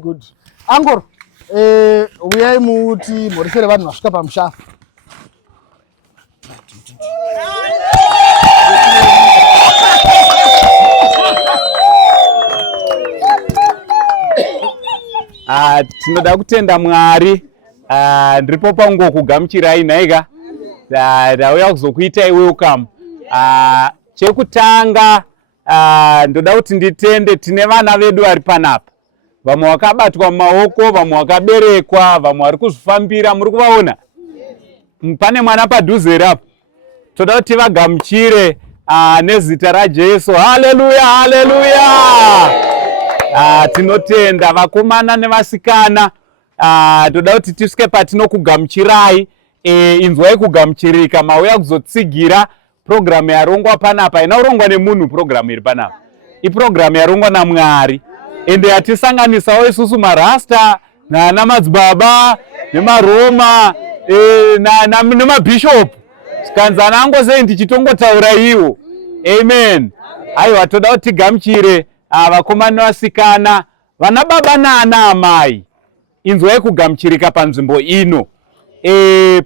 Good. Angor, uyai muti morisere vanhu vasvika pamusha. Tinoda kutenda Mwari. Ndiripo pangu kugamuchirai nhaika. Ndauya kuzokuitai welcome. Chekutanga ndoda kuti nditende tine vana vedu vari panapa. Vamwe vakabatwa mumaoko, vamwe vakaberekwa, vamwe vari kuzvifambira, muri kuvaona. Pane mwana padhuze rapo. Toda kuti vagamuchire nezita raJesu. Haleluya, haleluya. Tinotenda vakomana nevasikana. Toda kuti tisvike patinokugamuchirai. Inzwai kugamuchirika, mauya kuzotsigira program yarongwa panapa. Inaurongwa nemunhu program iri panapa. Program yarongwa naMwari. Ende yatisanganisawo isusu marasta namadzibaba nemaroma nemabhishop. Sikanzana angosei ndichitongotaura iwo. Amen. Aiwa, toda kuti tigamuchire vakomana nevasikana, vana baba naana amai. Inzwai kugamuchirika panzvimbo ino.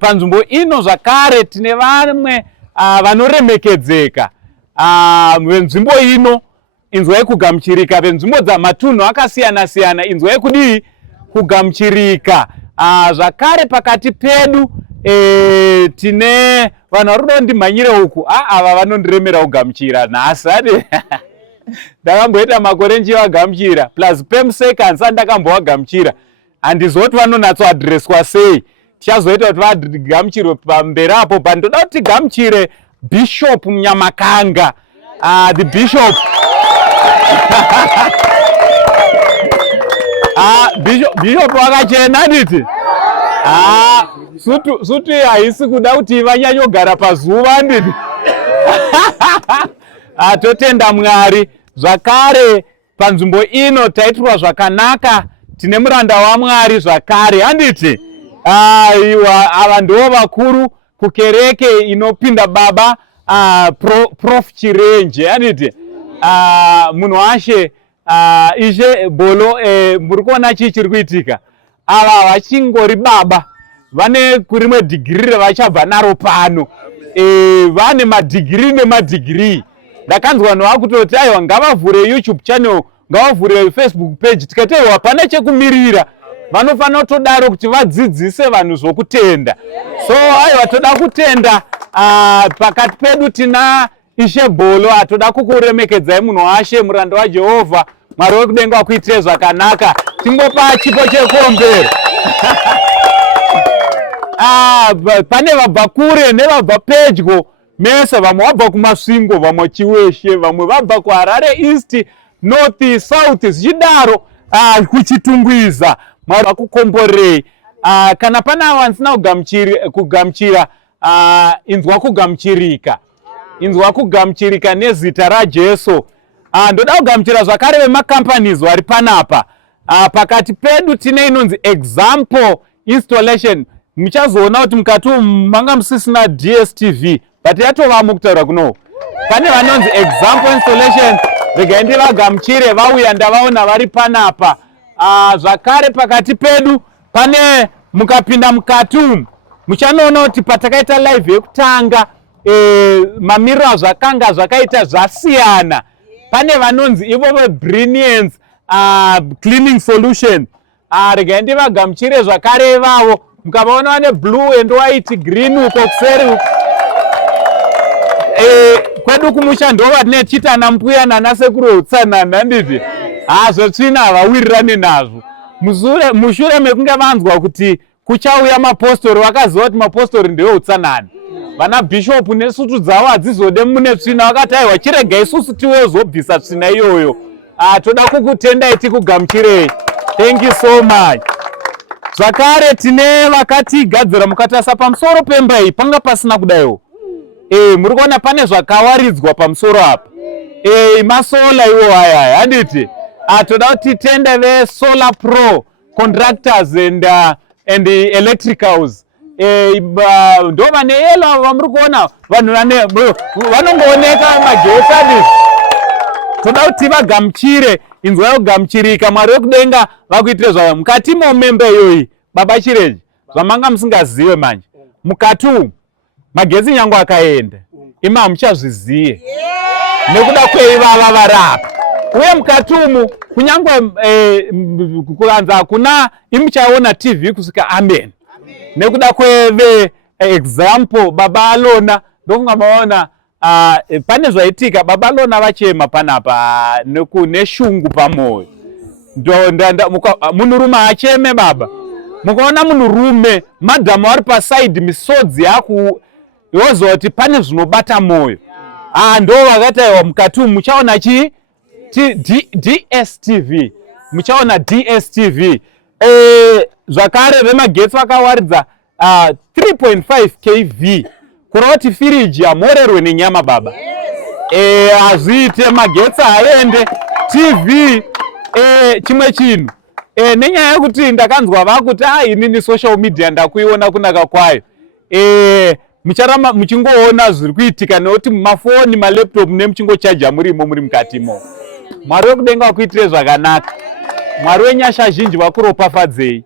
Panzvimbo ino zvakare tine vamwe vanoremekedzeka venzvimbo ino. Inzwai kugamuchirika venzvimbo dzamatunhu akasiyana siyana. Inzwai kudii kugamuchirika. Zvakare pakati pedu tine vanhu vari kuda ndimhanyire uku. Ava vanondiremera kugamuchira nhasi. Ndakamboita makore nchivagamuchira plus pemuseka handisati ndakambovagamuchira. Handizoti vanonatsoadhireswa sei. Tichazoita kuti vagamuchirwe pamberi apo. But ndoda kuti tigamuchire Bishop Munyamakanga. The Bishop. Bishop wakachena nditi. Sutu haisi kuda kuti vanyanyogara pazuva nditi. Totenda Mwari. Zvakare panzvimbo ino taitirwa zvakanaka. Tine muranda waMwari zvakare handiti. Ava ndivo vakuru kukereke inopinda baba Prof Chirenje handiti. Munhu washe Ishe Bolo. Muri kuona chii chiri kuitika. Ava vachingori baba vane kurimwe dhigiri ravachabva naro pano. Vane madhigiri nemadhigiri. Ndakanzwa vanhu vakutoti aiwa ngavavhure YouTube channel, ngavavhure Facebook page. Tikati aiwa hapana chekumirira. Vanofanira kutodaro kuti vadzidzise vanhu zvokutenda. So aiwa toda kutenda pakati pedu tina Ishe Bolo. Toda kukuremekedzai munhu washe, muranda waJehovha. Mwari wekudenga wakuitire zvakanaka. Tingopa chipo chekombero. Pane vabva kure nevabva pedyo mese, vamwe vabva kumasvingo, vamwe Chiweshe, vamwe vabva kuHarare East, North, South, zvichidaro kuchitungwiza. Mwari vakukomborei. Kana pana vansina kugamuchira, inzwa kugamuchirika. Inzwa kugamuchirika nezita raJesu. Ndoda kugamuchira zvakare vemacompanies vari panapa. Pakati pedu tine inonzi Example Installation. Muchazoona kuti mukati manga musisina DSTV, but yatovamo kutaura kuno. Pane vanonzi Example Installation. Regai ndivagamuchire, vauya ndavaona vari panapa. Zvakare pakati pedu pane mukapinda mukati umu muchanoona kuti patakaita live yekutanga mamiriro zvakanga zvakaita zvasiyana. Pane vanonzi ivo veBrilliance Cleaning Solution. Regai ndivagamuchire zvakare vavo. Mukavaona vane blue and white, green uko kuseri. Kwedu kumusha ndova tine chitana mbuya nanasekuru veutsanana nditi. Zvotsvina havawirirani nazvo. Mushure mekunge vanzwa kuti kuchauya mapostori, vakaziva kuti mapostori ndeveutsanana. Vana bishop nesutu dzavo hadzizode mune tsvina. Vakati aiwa chirega isusu tiwezobvisa tsvina iyoyo. Toda kukutendai tikugamuchirei. Thank you so much. Zvakare tine vakatigadzira mukatasa pamusoro pemba iyi panga pasina kudaiwo. Muri kuona pane zvakawaridzwa pamusoro apa. Masola iwo aya handiti. Toda kuti tende veSolar Pro Contractors and Electricals. Ndo vane yelo vamuri kuona vanhu vanongooneka magetsi handiti. Toda kuti vagamuchire inzwa kugamuchirika. Mwari wekudenga vakuitire zvavo mukati momembe iyoyi. Baba Chireji, zvamanga musingazive manje mukati umu magetsi nyangu akaenda ima muchazviziye nekuda kweivava varapa. Uye mukati umu kunyangwe kukanza hakuna imuchaona TV kusvika amen. Nekuda kweve example Baba Alona ndofunga maona pane zvaitika Baba Alona vachema panapa neshungu pamoyo. Munhurume acheme baba. Mukaona munhurume madhamu ari paside misodzi yaku yozoti pane zvinobata moyo. Ndo vakataiwa mukati umu muchaona chi DSTV. Muchaona DSTV. Zvakare vemagetsi vakawaridza 3.5 kV. Kureva kuti firiji yamorerwe nenyama baba. Azviite magetsi aende TV chimwe chinhu. Nenyaya yekuti ndakanzwa vakuti inini social media ndakuiona kunaka kwayo. Mucharamba muchingoona zviri kuitika nekuti mumafoni malaptop nemuchingochaja murimo muri mukatimo. Mwari wekudenga wakuitire zvakanaka. Mwari wenyasha zhinji vakuropafadzei.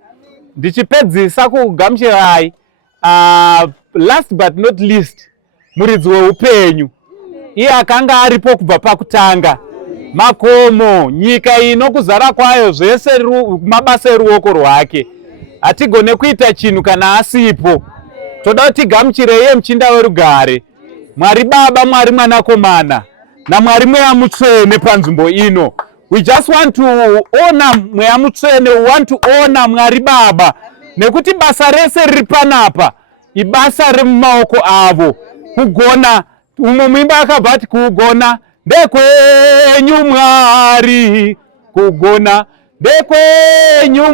Ndichipedzisa kugamuchirai last but not least muridzi weupenyu. Iye akanga aripo kubva pakutanga. Makomo, nyika ino kuzara kwayo zvese mabasa eruoko rwake. Hatigone kuita chinhu kana asipo. Toda kuti tigamuchire iye muchinda werugare. Mwari Baba, Mwari Mwanakomana naMwari Mweya Mutsvene panzvimbo ino. We just want to honor Mweya Mutsvene, we want to honor Mwari Baba. Nekuti basa rese riri panapa ibasa riri mumaoko avo. Kugona umwe muimba akabva ati kugona ndekwenyu Mwari, kugona ndekwenyu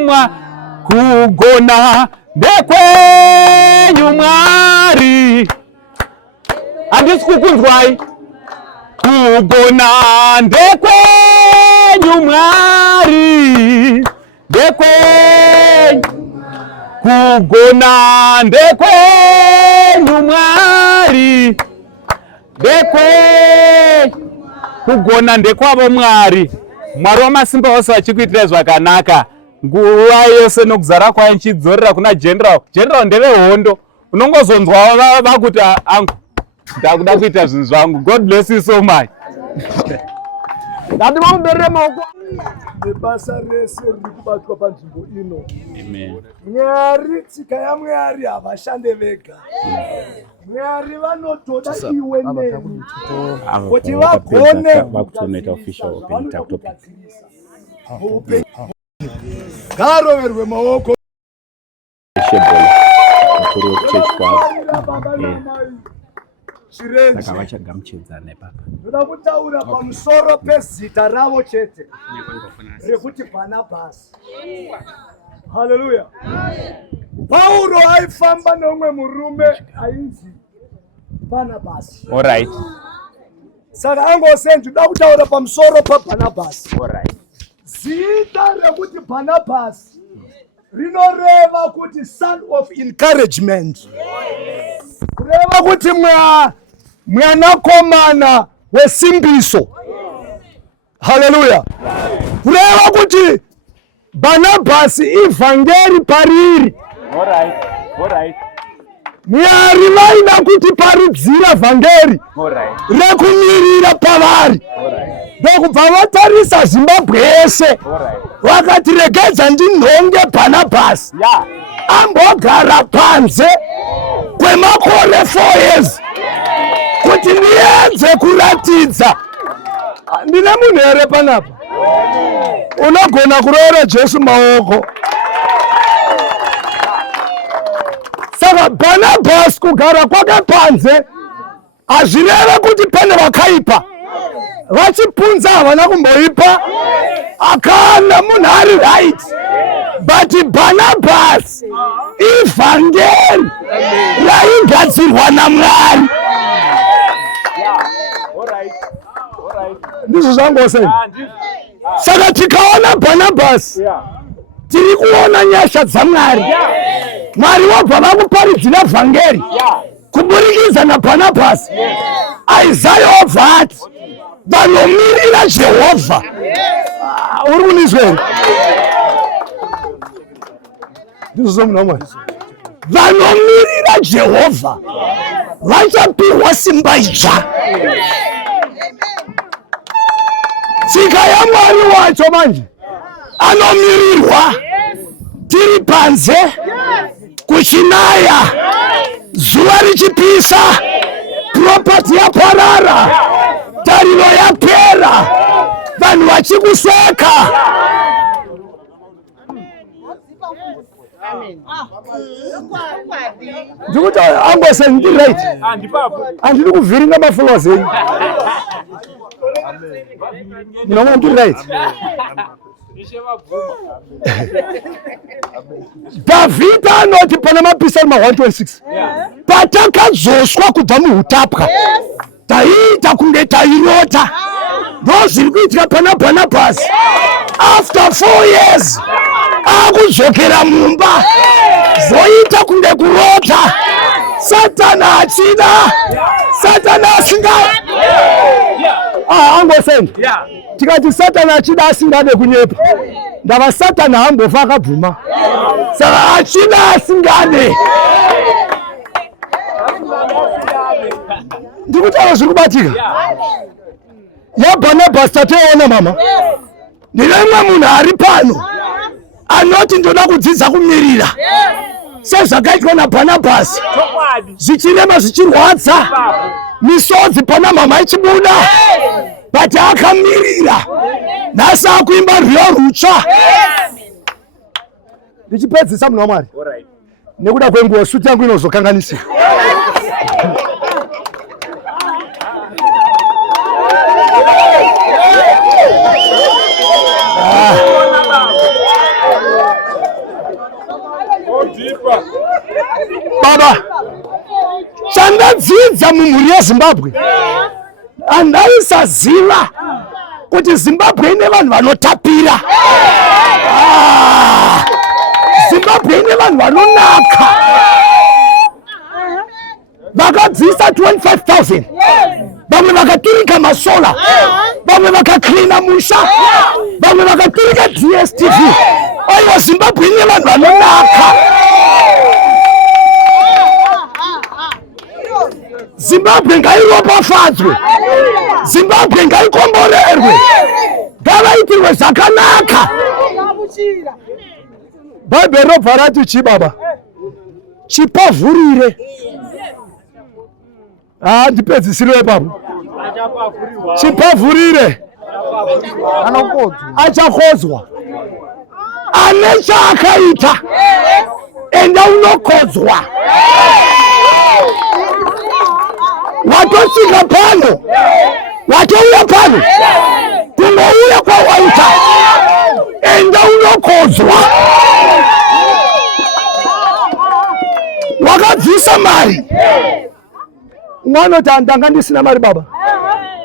kugona ndekwenyu Mwari. Handisi kukunzwai. Kugona ndekwenyu Mwari, ndekwenyu. Kugona ndekwenyu Mwari, ndekwenyu. Kugona ndekwavo Mwari. Mwari wamasimba ose vachikuitira zvakanaka. Nguva yose nokuzara kwayo nchidzorera kuna general. General ndevehondo. Unongozonzwa vakuti angu ndakuda kuita zvinhu zvangu. God bless you so much. Ngativamuberere maoko. Nebasa rese riri kubatwa panzvimbo ino. Amen. Mwari tsika yaMwari havashande vega. Mwari vanotoda iwe nemi kuti vagone ngaroverwe maoko. Ndoda kutaura pamusoro pezita ravo chete rekuti Bhanabhasi. Haleluya. Pauro aifamba neumwe murume ainzi Bhanabhasi. All right. Saka angosendi ndoda kutaura pamusoro paBhanabhasi. All right. Zita rekuti Bhanabhasi rinoreva kuti son of encouragement. Kureva kuti mwanakomana wesimbiso. Haleluya. Kureva kuti Bhanabhasi ivhangeri pariri. All right. All right. Mwari vaida kuti paridzira vhangeri rekumirira pavari. Ndokubva vatarisa Zimbabwe yese vakati regedza ndinhonge Bhanabhasi ambogara panze kwemakore 4 years kuti niedze kuratidza. Ndine munhu here panapa unogona kurora Jesu maoko. Saka Bhanabhasi kugara kwake panze hazvireve kuti pane vakaipa. Vachipunza havana kumboipa. Akana munhu ari right. But Bhanabhasi ivhangeri raigadzirwa naMwari. Ndizvo zvangosei. Saka tikaona Bhanabhasi tiri kuona nyasha dzaMwari. Mwari wabva vakuparidzira vhangeri kuburikidza naBhanabhasi. Isaiah wabva ati vanomirira Jehovha Uri kunizwe? Ndizo mnoma. Vanomirira Jehovha vachapihwa simba idzva. Tsika yaMwari wacho manje anomirirwa tiri panze kuchinaya zuva richipisa propati yaparara tariro yapera vanhu vachikuseka. Ndikuti angose ndiri right handidi kuvhiringa maflows enyu munonga ndiri right. Davhidha anoti pana mapisarima 126 patakadzoswa kubva muutapwa taiita kunge tairota. Ndozviri kuitika pana Bhanabhasi. After 4 years akudzokera mumba zoita kunge kurota. Satana achida, Satana asinga angosenda. Tikati Satana achida asingade kunyepa ndava Satana hambofa akabvuma. Saka achida asingade. Ndikutaura zviri kubatika. yaBhanabhasi tatoona mama. Ndine munhu ari pano anoti ndoda kudzidza kumirira sezvakaitwa naBhanabhasi. Zvichirema zvichirwadza misodzi pana mama ichibuda but akamirira. Nhasi akuimba rwiyo rutsva. Ndichipedzisa munhu waMwari nekuda kwenguva suti yangu inozokanganisika. Baba, chandadzidza mumhuri yeZimbabwe handaisaziva kuti Zimbabwe ine vanhu vanotapira. Zimbabwe ine vanhu vanonaka. Vakadzisa 25,000 vamwe vakaturika masola, vamwe vakaklina musha, vamwe vakaturika DSTV. Aiwa, Zimbabwe ine vanhu vanonaka. Zimbabwe ngairopafadzwe. Zimbabwe ngaikomborerwe. Ngavaitirwe zvakanaka. Bhaibheri robva rati chi baba? Chipavhurire. Ndipedzisire ipapo. Chipavhurire. Achakodzwa. Ane chaakaita enda unokodzwa. Watosvika pano, watouya pano, kungouya kwawaita enda unokodzwa. Wakabvisa mari. Mwanoti ndanga ndisina mari baba,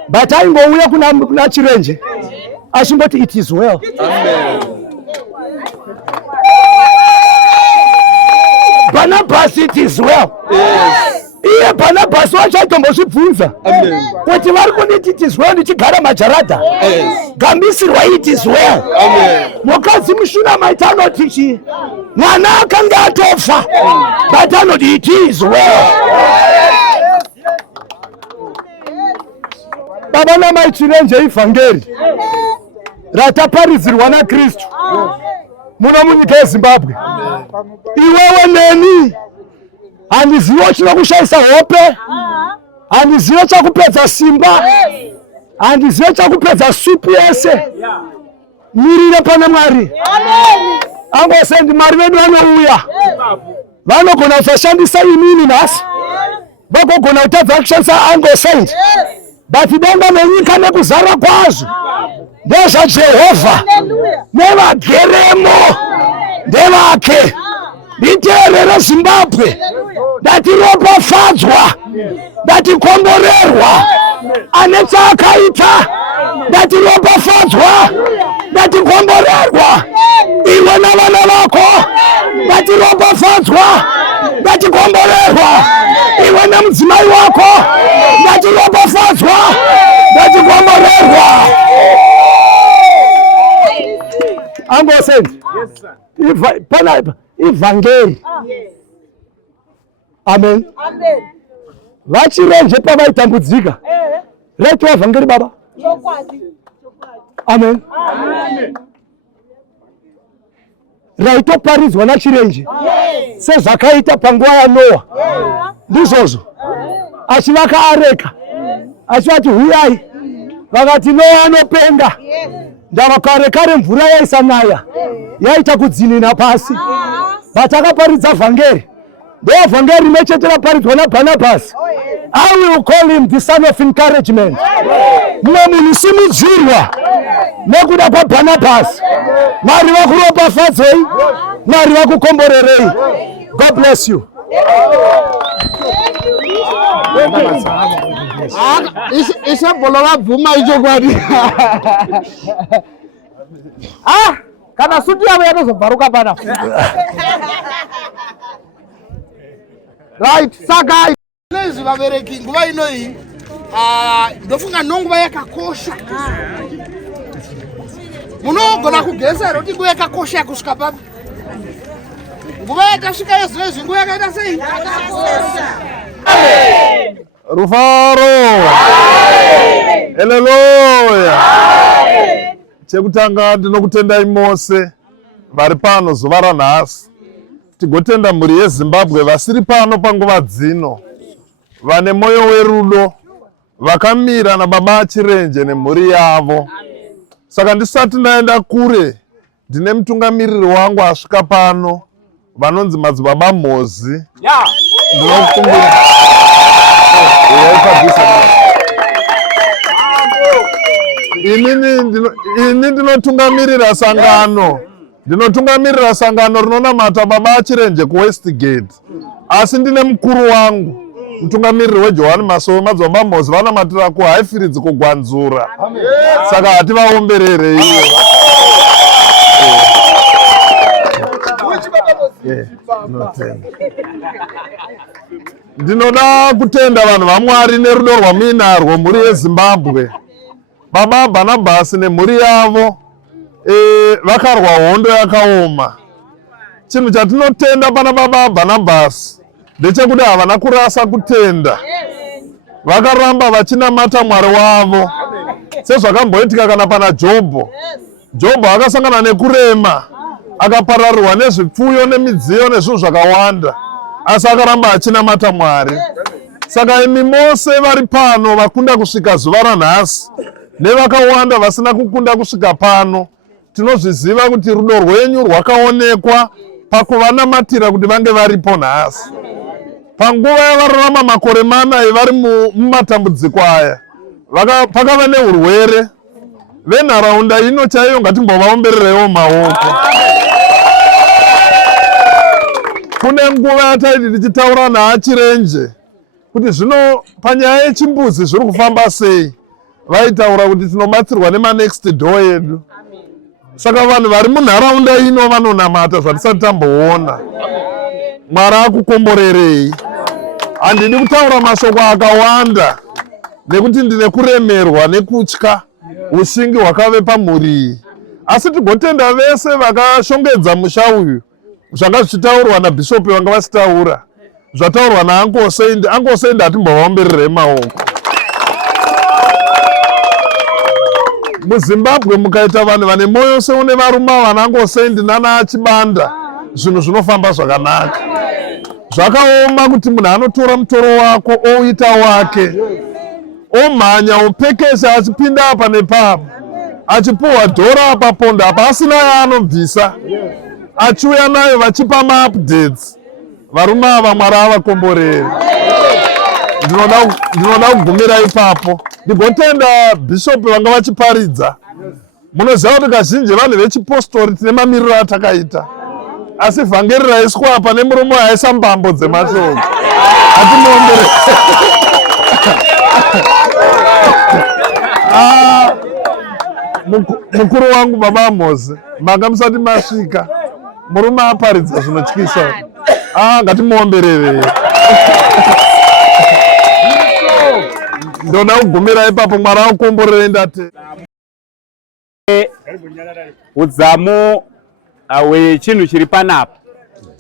but aingouya kuna Chirenje achimboti it is well. Bhanabhasi it is well. Iye Bhanabhasi wachatombozvibvunza kuti vari kuniti it is well ndichigara majaradha. Gambisirwa it is well. Mukadzi muShunamite anoti chi mwana akanga atofa but anoti it is well. Baba namai Chirenje ivhangeri rataparidzirwa naKristu muno munyika yeZimbabwe. Iwewe neni handizivi chino kushaisa hope, handizivi chakupedza simba, handizivi chakupedza supu yese. Mirire pana Mwari. Angosendi Mwari vedu vanouya vanogona kuzoshandisa imini nhasi, vagogona kutadza kushandisa angosendi, but denga nenyika nekuzara kwazvo ndezvaJehovha nevageremo ndevake. Nditeerere Zimbabwe, ndatiropafadzwa, ndatikomborerwa. Ane chaakaita ndatiropafadzwa, ndatikomborerwa. Iwe navana vako ndatiropafadzwa, ndatikomborerwa. Iwe nemudzimai wako ndatiropafadzwa, ndatikomborerwa. Mosenti. Yes, sir. Pana evangeli. Amen. Amen. Vachirenje pavaitambudzika. Reto evangeli baba. Amen. Amen. Raitoparidzwa nachirenje sezvakaita panguva yaNoa. Ndizvozvo achivaka areka achivati huyai, vakati Noa anopenga, ndava kare mvura yaisanaya yaita kudzinina pasi. Vatakaparidza vhangeri, ndo vhangeri rimwe chete raparidzwa naBhanabhasi. I will call him the son of encouragement. Mumwe munhu simudzirwa nekuda kwaBhanabhasi. Mwari vakuropafadzei, Mwari vakukomborerei. God bless you. Isabolo vabvuma icho kwadi. Kana suti yavo yatozobvaruka pana. Right, saka lezi vabereki nguva inoi ndofunga nonguva yakakosha. Munogona kugeza roti nguva yakakosha kusvika papi. Nguva yakasvika yezvezvi nguva yakaita sei? Rufaro. Haleluya. Chekutanga ndinokutendai mose vari pano zuva ranhasi. Tigotenda mhuri yeZimbabwe vasiri pano panguva dzino, vane moyo werudo, vakamira nababa Chirenje nemhuri yavo. Saka ndisati ndaenda kure, ndine mutungamiriri wangu asvika pano, vanonzi madzibaba Mozi. Ndinokumbira. Ini ndinotungamirira sangano. Ndinotungamirira sangano rinonamata baba Chirenje kuWestgate. Asi ndine mukuru wangu, mutungamiriri weJohani Masowe, madzibaba Mozi vanamatira kuHighfields kuGwanzura. Saka hativaomberere iyo. Ndinoda kutenda vanhu vaMwari nerudo rwamuinarwo mhuri yeZimbabwe. Baba Barnabas nemhuri yavo vakarwa hondo yakaoma. Chinhu chatinotenda pana baba Barnabas ndechekuti havana kurasa kutenda. Vakaramba vachinamata Mwari wavo. Sezvakamboitika kana pana Jobho. Jobho akasangana nekurema, akapararirwa nezvipfuyo nemidziyo nezvinhu zvakawanda, asi akaramba achinamata Mwari. Saka imi mose vari pano vakunda kusvika zuva ranhasi nevakawanda vasina kukunda kusvika pano, tinozviziva kuti rudo rwenyu rwakaonekwa pakuvanamatira kuti vange varipo nhasi. Panguva yavararama makore 4 vari mumatambudziko aya, pakava neurwere. Venharaunda ino chaiyo ngatimbovaombererewo maoko. Kune nguva yataiti tichitaura naChirenje kuti zvino panyaya yechimbuzi zviri kufamba sei, vaitaura kuti tinobatsirwa nemanext door edu. Saka vanhu vari munharaunda ino vanonamata zvatisati tamboona. Mwari akukomborerei. Handidi kutaura mashoko akawanda nekuti ndine kuremerwa nekutya usingi hwakave pamhuri iyi. Asi tigotenda vese vakashongedza musha uyu, zvanga zvichitaurwa naBhishopi vanga vasitaura, zvataurwa naUncle Sendi. Uncle Sendi hatimbovaombererei maoko. MuZimbabwe mukaita vanhu vane moyo seune varuma vana Uncle Sendi nana Chibanda, zvinhu zvinofamba zvakanaka. Zvakaoma kuti munhu anotora mutoro wako ouita wake, omhanya opekesa achipinda apa nepapa, achipuhwa dhora apa ponda apa asina yaanobvisa, achiuya nayo vachipa maupdates. Varume ava Mwari avakomborere. Ndinoda kugumira ipapo. Ndigotenda Bhishopi vanga vachiparidza. Munoziva kuti kazhinji vanhu vechipostori tine mamiriro atakaita. Asi vhangeri raiswa apa nemuromo yaisa mbambo dzemashoko. Hatimuombere. Mukuru wangu baba Mozi, manga musati masvika, murume aparidza zvinotyisa. Ngatimuomberere. Ndoda kugumira ipapo, Mwari akukomborere ndate. Udzamu wechinhu chiri panapa.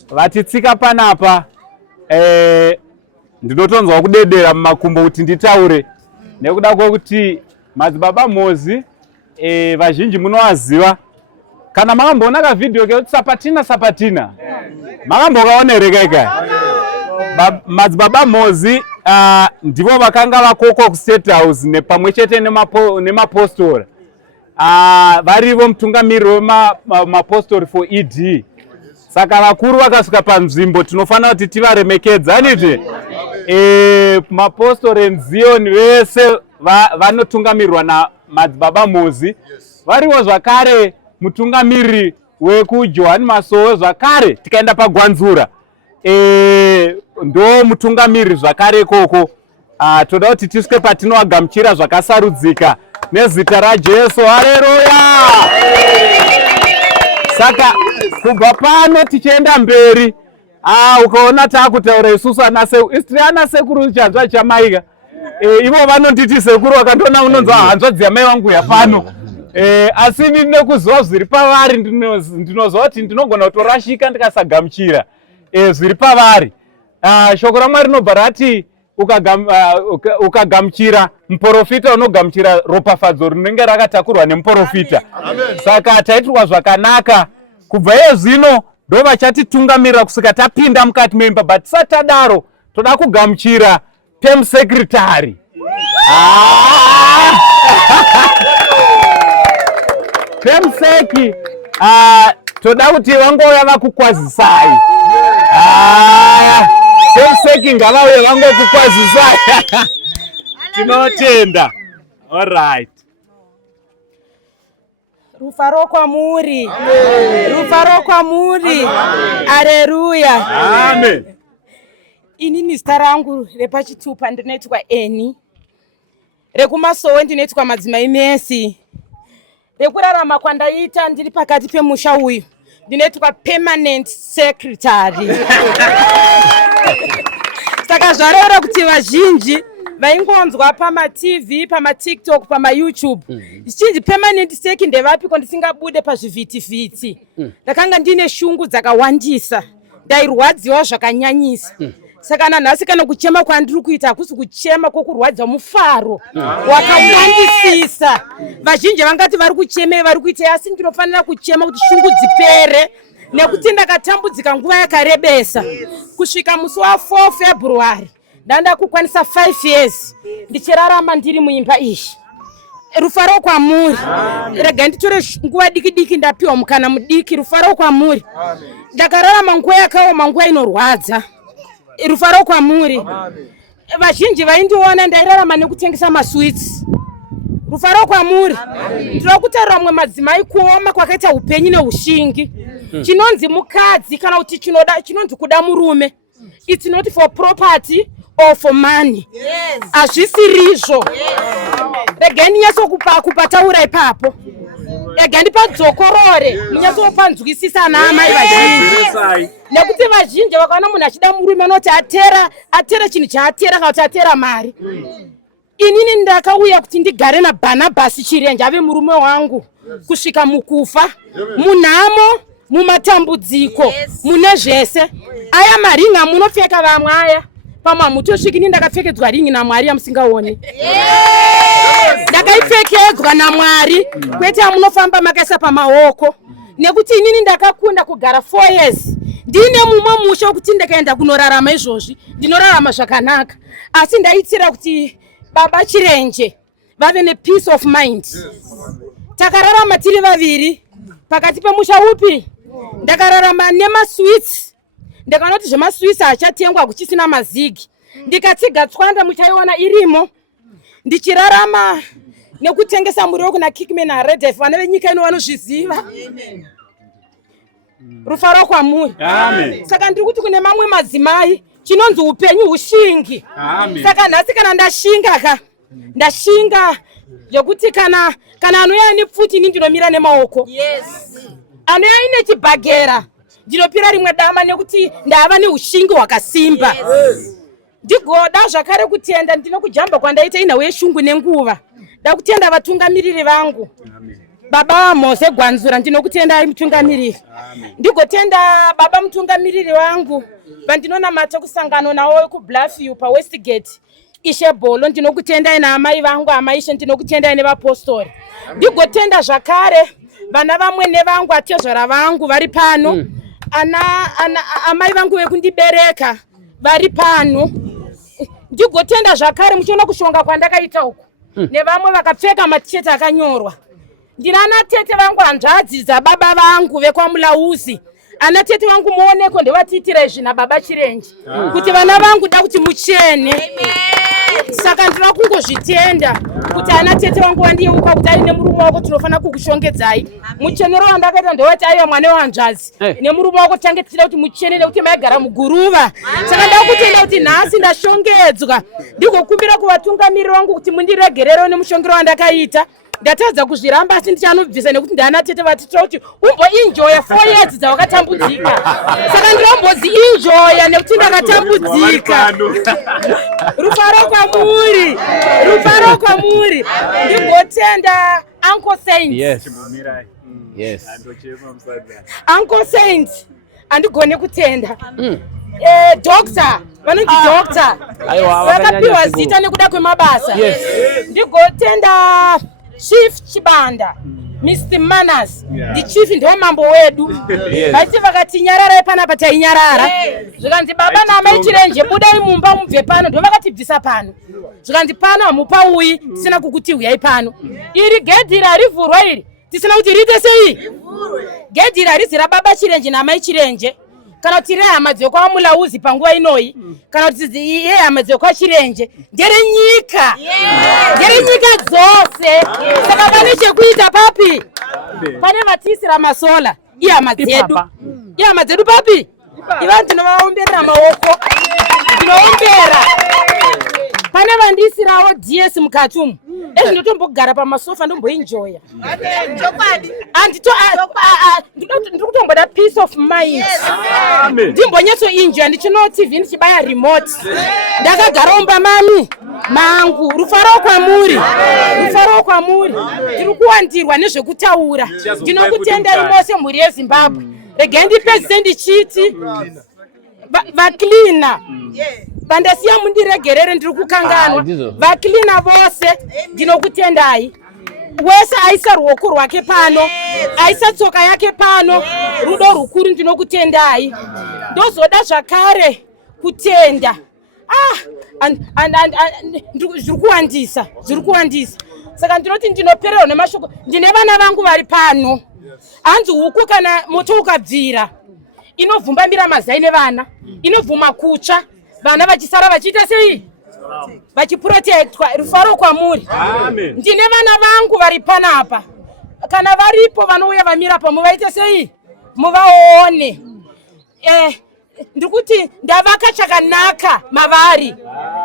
Vatitsika panapa ndinotonzwa kudedera mumakumbo kuti nditaure nekuda kwokuti madzibaba Mozi vazhinji munowaziva. Kana makamboona kavidhio kekuti sapatina makambokaonereka madzibaba Mozi ndivo vakanga vakokwa kuState House nepamwe chete nemapostori. Varivo mutungamiriri wemapostori for ED. Saka vakuru vakasvika panzvimbo tinofanira kuti tivaremekedza aniti. Mapostori eZion vese vanotungamirirwa namadzibaba Mozi. Varivo zvakare mutungamiriri wekuJohani Masowe zvakare tikaenda paGwanzura ndo mutungamiriri zvakare ikoko. Toda kuti tisvike patinowagamuchira zvakasarudzika nezita raJesu. Haleluya! Saka kubva pano tichienda mberi, ukaona taakutaura isusu ana sekuru chanzwa chamaika. Ivo vanonditi sekuru wakandona unonzwa hanzvadzi yamai vangu yapano. Asi ini nekuziva zviri pavari ndinozva kuti ndinogona kutorashika ndikasagamuchira zviri pavari. Shoko raMwari rinobva rati ukagamuchira muprofita unogamuchira ropafadzo rinenge rakatakurwa nemuprofita. Saka taitirwa zvakanaka. Kubva iye zvino ndo vachatitungamirira kusvika tapinda mukati memba, but tisati tadaro toda kugamuchira pemusekretari. Pemuseki toda kuti vangouya vakukwazisai. Pemuseki ngavauye vangokukwazisai. Tinotenda. All right. Rufaro kwamuri. Rufaro kwamuri. Haleluya. Amen. Inini zita rangu repachitupa ndinoitwa Eni. RekuMasowe ndinoitwa Madzimai Messi. Rekurarama kwandaita ndiri pakati pemusha uyu ndinoitwa permanent secretary. Saka zvareva kuti vazhinji vaingonzwa pama-TV, pama-TikTok, pama-YouTube. Zichinji permanent sec ndevapiko ndisingabude pazvivhitivhiti. Ndakanga ndine shungu dzakawandisa. Ndairwadziwa zvakanyanyisa. Saka nanhasi kana kuchema kwandiri kuita hakusi kuchema kwokurwadza mufaro wakawandisisa. Vazhinji vangati vari kuchema vari kuita, asi ndinofanira kuchema kuti shungu dzipere nekuti ndakatambudzika nguva yakarebesa. Kusvika musi wa4 February ndanda kukwanisa 5 years ndichirarama ndiri muimba iyi. Rufaro kwamuri. Rega nditore nguva diki ndapiwa mukana mudiki. Rufaro kwamuri. Ndakararama nguva yakaoma, nguva inorwadza. Rufaro kwamuri. Vazhinji vaindiona ndairarama nekutengesa masweets. Rufaro kwamuri. Ndiri kutaura mwe madzimai kuoma kwakaita upenyu neushingi. Chinonzi mukadzi kana kuti chinonzi kuda murume. It's not for property or for money. Hazvisirizvo. Rega ndinyaso kupataura ipapo. Rega ndipadzokorore munyaso panzwisisa ana amai vazhinji. Nekuti vazhinji vakaona munhu achida murume anoti atera chinhu chaatera kana kuti atera mari. Inini ndakauya kuti ndigare naBhanabhasi Chirenje ave murume wangu kusvika mukufa, munhamo, mumatambudziko, mune zvese. Aya maringi amunopfeka vamwe aya pamwe hamutosviki. Ndakapfekedzwa ringi naMwari yamusingaoni. Ndakaipfekedzwa naMwari, kwete amunofamba makaisa pamaoko. Nekuti inini ndakakunda kugara 4 years ndine mumwe musha wekuti ndakaenda kunorarama izvozvi ndinorarama zvakanaka. Asi ndaitsira kuti baba Chirenje vave nepeace of mind. Takararama tiri vaviri pakati pemusha upi. Ndakararama nemasweets. Ndakanoti zvemasweets hachatengwa kuchisina mazigi. Ndikatsiga tswanda muchaiona irimo. Ndichirarama nekutengesa muriwo kuna Kickman naRed F. Vana venyika ino vanozviziva. Rufaro kwamuri. Amen. Saka ndiri kuti kune mamwe madzimai chinonzi upenyu hushingi. Saka nhasi kana ndashinga yokuti kana anouya nepfuti ini ndinomira nemaoko. Anouya ine chibhagera ndinopira rimwe dama nekuti ndava neushingi hwakasimba. Ndigoda zvakare kutenda ndinokujamba kwandaita inhau yeshungu nenguva. Ndakutenda vatungamiriri vangu. baba Mose Gwanzura ndinokutenda mutungamiriri. Ndigotenda baba mutungamiriri wangu vandinonamata kusangano nawo ku Bluffview pa Westgate Ishe Bolo. Ndinokutenda ina amai vangu Amaisha, ndinokutenda ine vapostori. Ndigotenda zvakare vana vamwe nevangu atezvara vangu vari pano, amai vangu vekundibereka vari pano. Ndigotenda zvakare muchiona kushonga kwandakaita uku nevamwe vakapfeka matisheti akanyorwa. Ndinana tete vangu hanzvadzi dzababa vangu vekwamulauzi. Ana tete vangu muoneko ndevatiitira izvi nababa Chirenje kuti vana vangu da kuti muchene. Saka ndinoda kungozvitenda kuti ana tete vangu vandiyeuka kuti aine murume wako tinofana kukushongedzai. Muchenero wandakaita ndewati aiwa mwana wanzvadzi nemurume wako tange tichida kuti muchene nekuti maigara muguruva. Saka ndakutenda kuti nhasi ndashongedzwa. Ndigokumbira kuvatungamiriri vangu kuti mundiregerere nemushongero wandakaita. Ndatadza kuzviramba asi ndichanobvisa nekuti ndana tete vatitira kuti umboenjoya 4 years dzawakatambudzika. Saka ndirombozi enjoya nekuti ndakatambudzika. Rufaro kwamuri, rufaro kwamuri. Ndigotenda Uncle Saint. Yes. Uncle Saint andigone kutenda. Doctor, vanonzi doctor. Vakapiwa zita nekuda kwemabasa. Ndigotenda Chief Chibanda, Mr. Manas, the chief ndo mambo wedu. Vaiti vakati nyarara panapa tainyarara. Zvikanzi baba naamai Chirenje budai mumba mubve pano, ndo vakatibvisa pano. Zvikanzi pano hamupa uyi, tisina kukuti uyai pano. Iri gedhi rarivhurwa iri, tisina kuti riite sei? Gedhi rarizi rababa Chirenje naamai Chirenje. Kana kuti hama dzekwamulauzi panguva inoi, kana kuti hama dzekwaChirenje nderenyika, nderenyika dzose. Saka pane chekuita papi? Pane vatisira masola ihama dzedu, ihama dzedu papi? Iva ndinovaomberera maoko, ndinoombera. Pane vandisirawo DS mukati umu. Ezi ndotombogara pamasofa ndomboenjoya. Ndikutomboda peace of mind. Ndimbonyatso enjoy ndichino TV ndichibaya remote. Ndakagara umba mami mangu. Rufaro kwamuri. Rufaro kwamuri. Ndiri kuwandirwa nezvekutaura. Ndinokutenda imose mhuri yeZimbabwe. Regai ndipedzise ndichiti vaklina. Vandasiya mundiregerere ndiri kukanganwa. Vaklina vose ndinokutendai. Wese aisa ruoko rwake pano, aisa tsoka yake pano, rudo rukuru ndinokutendai. Ndozoda zvakare kutenda. Zviri kuwandisa. Saka ndinoti ndinopererwa nemashoko. Ndine vana vangu vari pano. Hanzi huku kana moto ukabvira inovhumbambira mazai nevana, inovhuma kucha. Vana vachisara vachiita sei? Vachiprotektwa. Rufaro kwamuri. Ndine vana vangu vari panapa. Kana varipo vanouya vamira pa muvaite sei? Muvaone. Ndikuti ndavaka chakanaka mavari.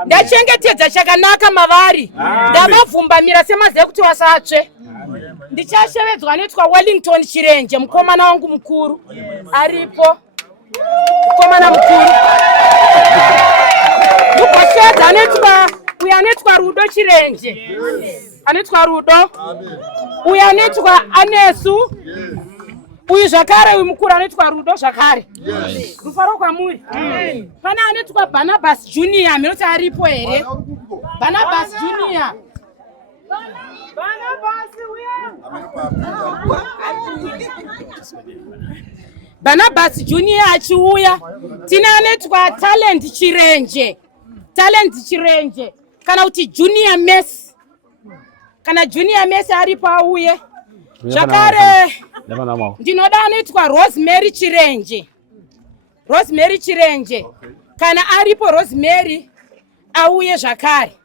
Ndachengetedza chakanaka mavari. Ndavavhumbamira semaziva kuti vasatsve. Ndichashevedzwa netwa Wellington Chirenje, mukomana wangu mukuru. Aripo. Mukomana mukuru. Ndikoshedza netwa uya netwa Rudo Chirenje. Anetwa Rudo. Uya netwa Anesu. Uyu zvakare uyu mukuru anetwa Rudo zvakare. Rufaro kwamuri. Pana anetwa Barnabas Junior, minoti aripo here. Barnabas Junior. Barnabas Junior achiuya. Tina anetwa Talent Chirenje. Talent Chirenje. Kana kuti Junior Messi. Kana Junior Messi aripo auye. Zvakare ndinoda anetwa Rosemary Chirenje. Rosemary Chirenje. Kana aripo Rosemary auye zvakare.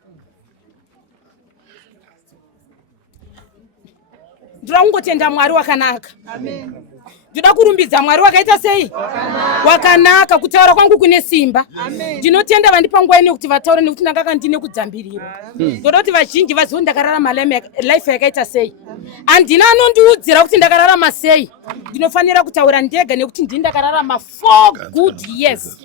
Ndinoda kungotenda Mwari wakanaka. Amen. Ndinoda kurumbidza Mwari wakaita sei? Wakanaka. Kutaura kwangu kune simba. Ndinotenda vandipa nguva ine kuti vataure nekuti ndanga ndine kudzambirira. Ndoda kuti vazhinji vazive ndakararama life yakaita sei. Handina anondiudzira kuti ndakararama sei. Ndinofanira kutaura ndega nekuti ndini ndakararama 4 good years.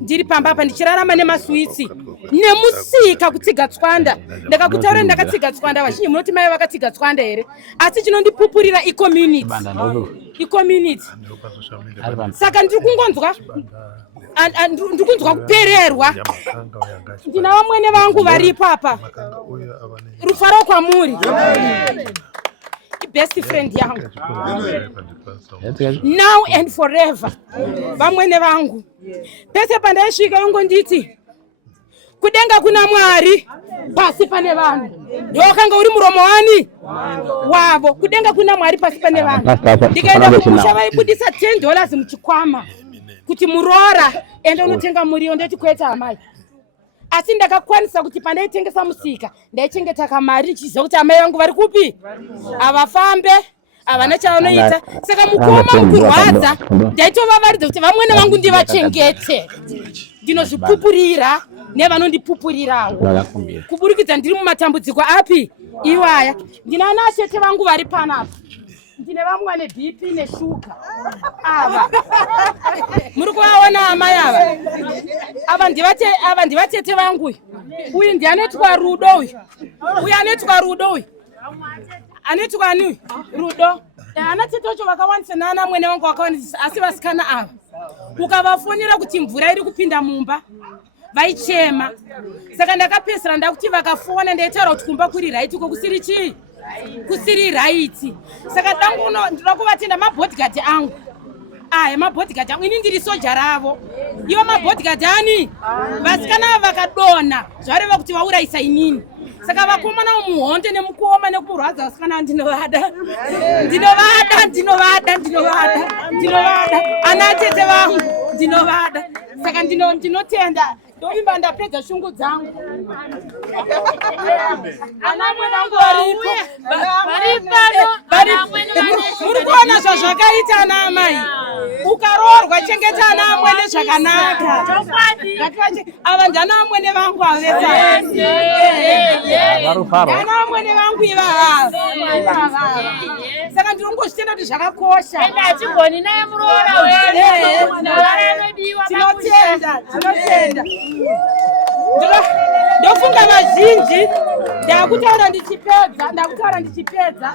ndiri pamba apa ndichirarama nemaswitsi nemusika kutsiga tswanda ndakakutaura ndakatsiga tswanda vazhinji munoti mai vakatsiga tswanda here asi chinondipupurira ecommunity saka ndiri kungonzwa ndikunzwa kupererwa. Ndina vamwene vangu varipo apa, Rufaro kwamuri best friend yangu now and forever. Vamwene vangu pese pandaisvika ungonditi kudenga kuna Mwari, pasi pane vanhu. Ndokanga uri muromo wani wavo. Kudenga kuna Mwari, pasi pane vanhu. Ndikaenda kumusha vaibudisa $10 muchikwama kuti murora ende unotenga muriwo. Ndoti kwete amai, asi ndakakwanisa kuti pandaitengesa musika ndaichengeta kamari ndichiziva kuti amai vangu vari kupi, havafambe, havana chavanoita. Saka mukoma mukurwadza ndaitovavarudza kuti vamwene vangu ndivachengete, ndinozvipupurira nevanondipupurirawo kuburikidza ndiri mumatambudziko api iwaya. Ndina ana atete vangu vari panapa, ndine vamwe vane BP neshuga ava muri kuvaona amai ava ndivatete vangu. Uyu ndianetwa Rudo, uyu anetwa Rudo, uyu anetwa ani Rudo. Ana tete vacho vakawanisa nana mwene wangu vakawanisa, asi vasikana ava ukavafonera kuti mvura iri kupinda mumba vaichema. Saka ndakapesera ndakuti vakafona ndaitaura kuti kumba kuri right uko kusiri chii, kusiri right. Saka dangu uno ndinoda kuvatenda mabodyguard angu. Aya mabodyguard angu, ini ndiri soja ravo, ivo mabodyguard ani vasikana vakadona zvareva kuti vaurayisa inini. Saka vakomana muhonde nemukuoma nekumurwadza vasikana ndinovada ana tete vangu ndinovada. Saka ndinotenda ndovimba ndapedza shungu dzangu. Ana mwana wangu muri kuona zvazvakaita ana amai. Ukaroorwa chengeta ana amwene zvakanaka. Ava ndana amwene vangu avesa, ndana amwene vangu ivava. Saka ndinongozvitenda kuti zvakakosha. Tinotenda. Ndofunga vazhinji ndakutaura ndichipedza.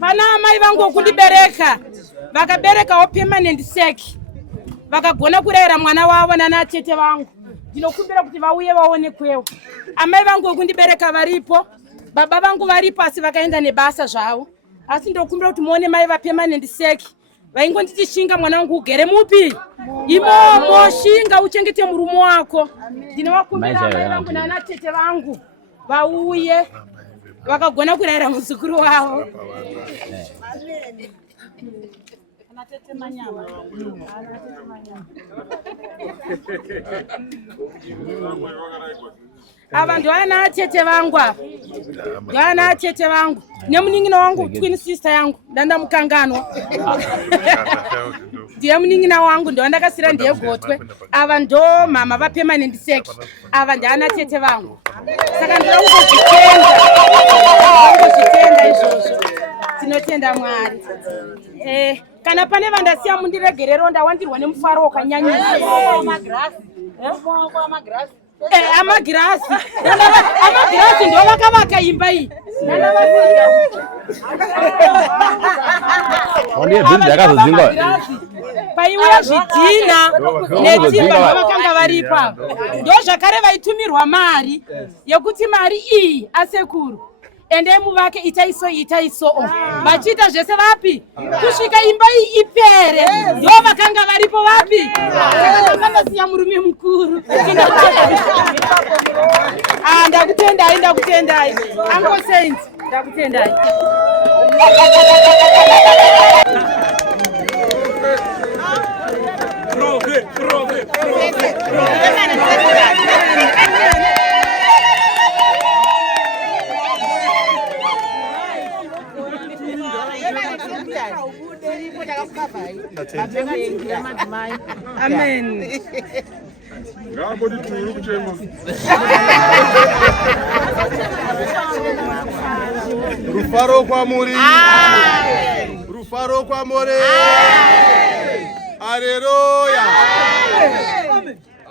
Pana amai vangu vokundibereka vakaberekawo permanent sec, vakagona kurayira mwana wavo nana tete vangu. Ndinokumbira kuti vauye vaonekwewo. Amai vangu vokundibereka varipo, baba vangu varipo, asi vakaenda nebasa zvavo. Asi ndokumbira kuti muone mai vapermanent sec vaingonditi shinga mwana wangu ugere mupi imomo, shinga uchengete murume wako. Ndinovakumbira amai vangu nana tete vangu vauye vakagona kurayira muzukuru wavo. Ava ndoana atete vangu, ndoana atete vangu nemuningina wangu, twin sister yangu ndandamukanganwa. Ndiye muningina wangu ndondakasira ndiye gotwe. Ava ndo mama va permanent sec, ava ndana atete vangu. Saka ndinongozvitenda izvozvo. Tinotenda Mwari. Kana pane vandasiya mundiregerero ndawandirwa nemufaro wakanyanyisa. Amagirasi ndo vakavaka imba iyi. Paiuya zvidhina netimba vavakanga varipo, ndo zvakare vaitumirwa mari yekuti mari iyi asekuru ende muvake itaiso vachiita zvese vapi kusvika imba iyi ipere. Ndo vakanga varipo vapi, vakasiya murume mukuru. Ndakutendai Uncle Saint, ndakutendai. Amen. Rufaro kwa muri. Rufaro kwa more. Haleluya.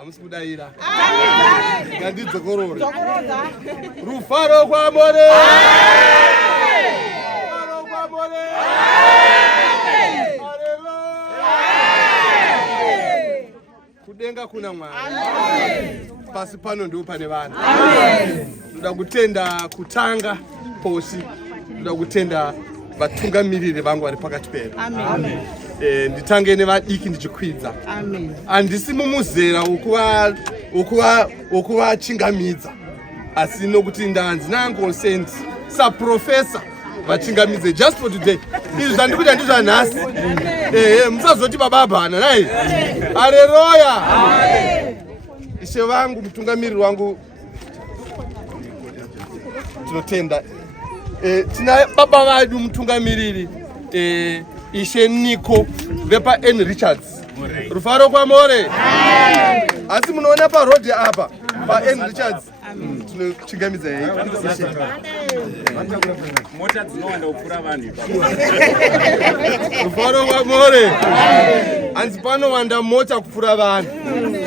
Hamusi kudaira. Ngandidzokorore. Rufaro kwamore. Rufaro kwamore. Kudenga kuna Mwari. Pasi pano ndipo pane vanhu. Ndoda kutenda kutanga posi. Ndoda kutenda vatungamiriri vangu vari pakati pedu. Nditange nevadiki ndichikwidza. Handisi mumuzera wokuvachingamidza, asi nokuti ndanzi nangosent saprofesa vachingamidze just for today. Izvi zvandikuita ndizvanhasi. Musazoti bababhana nai. Haleluya. Ishe vangu, mutungamiriri wangu, tinotenda. Tina baba vadu mutungamiriri Ishe Niko vepa N Richards. Rufaro kwamore. Asi munoona pa road apa pa N Richards. Tinochingamidza hei. Mota dzinowanda kupfura vanhu. Rufaro kwamore. Anzi panowanda mota kupfura vanhu.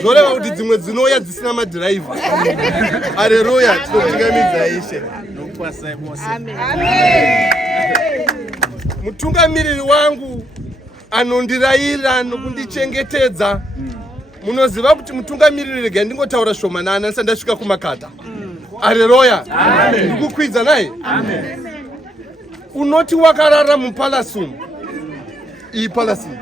Zvoreva kuti dzimwe dzinouya dzisina madhiraivha. Haleluya, tinochingamidza Ishe. Mutungamiriri wangu anondiraira nokundichengetedza. Munoziva kuti mutungamiriri rega ndingotaura shomanana ndisati ndasvika kumakata. Haleluya. Ndikukwidza naye. Unoti wakarara mupalasum. Iyi palasum.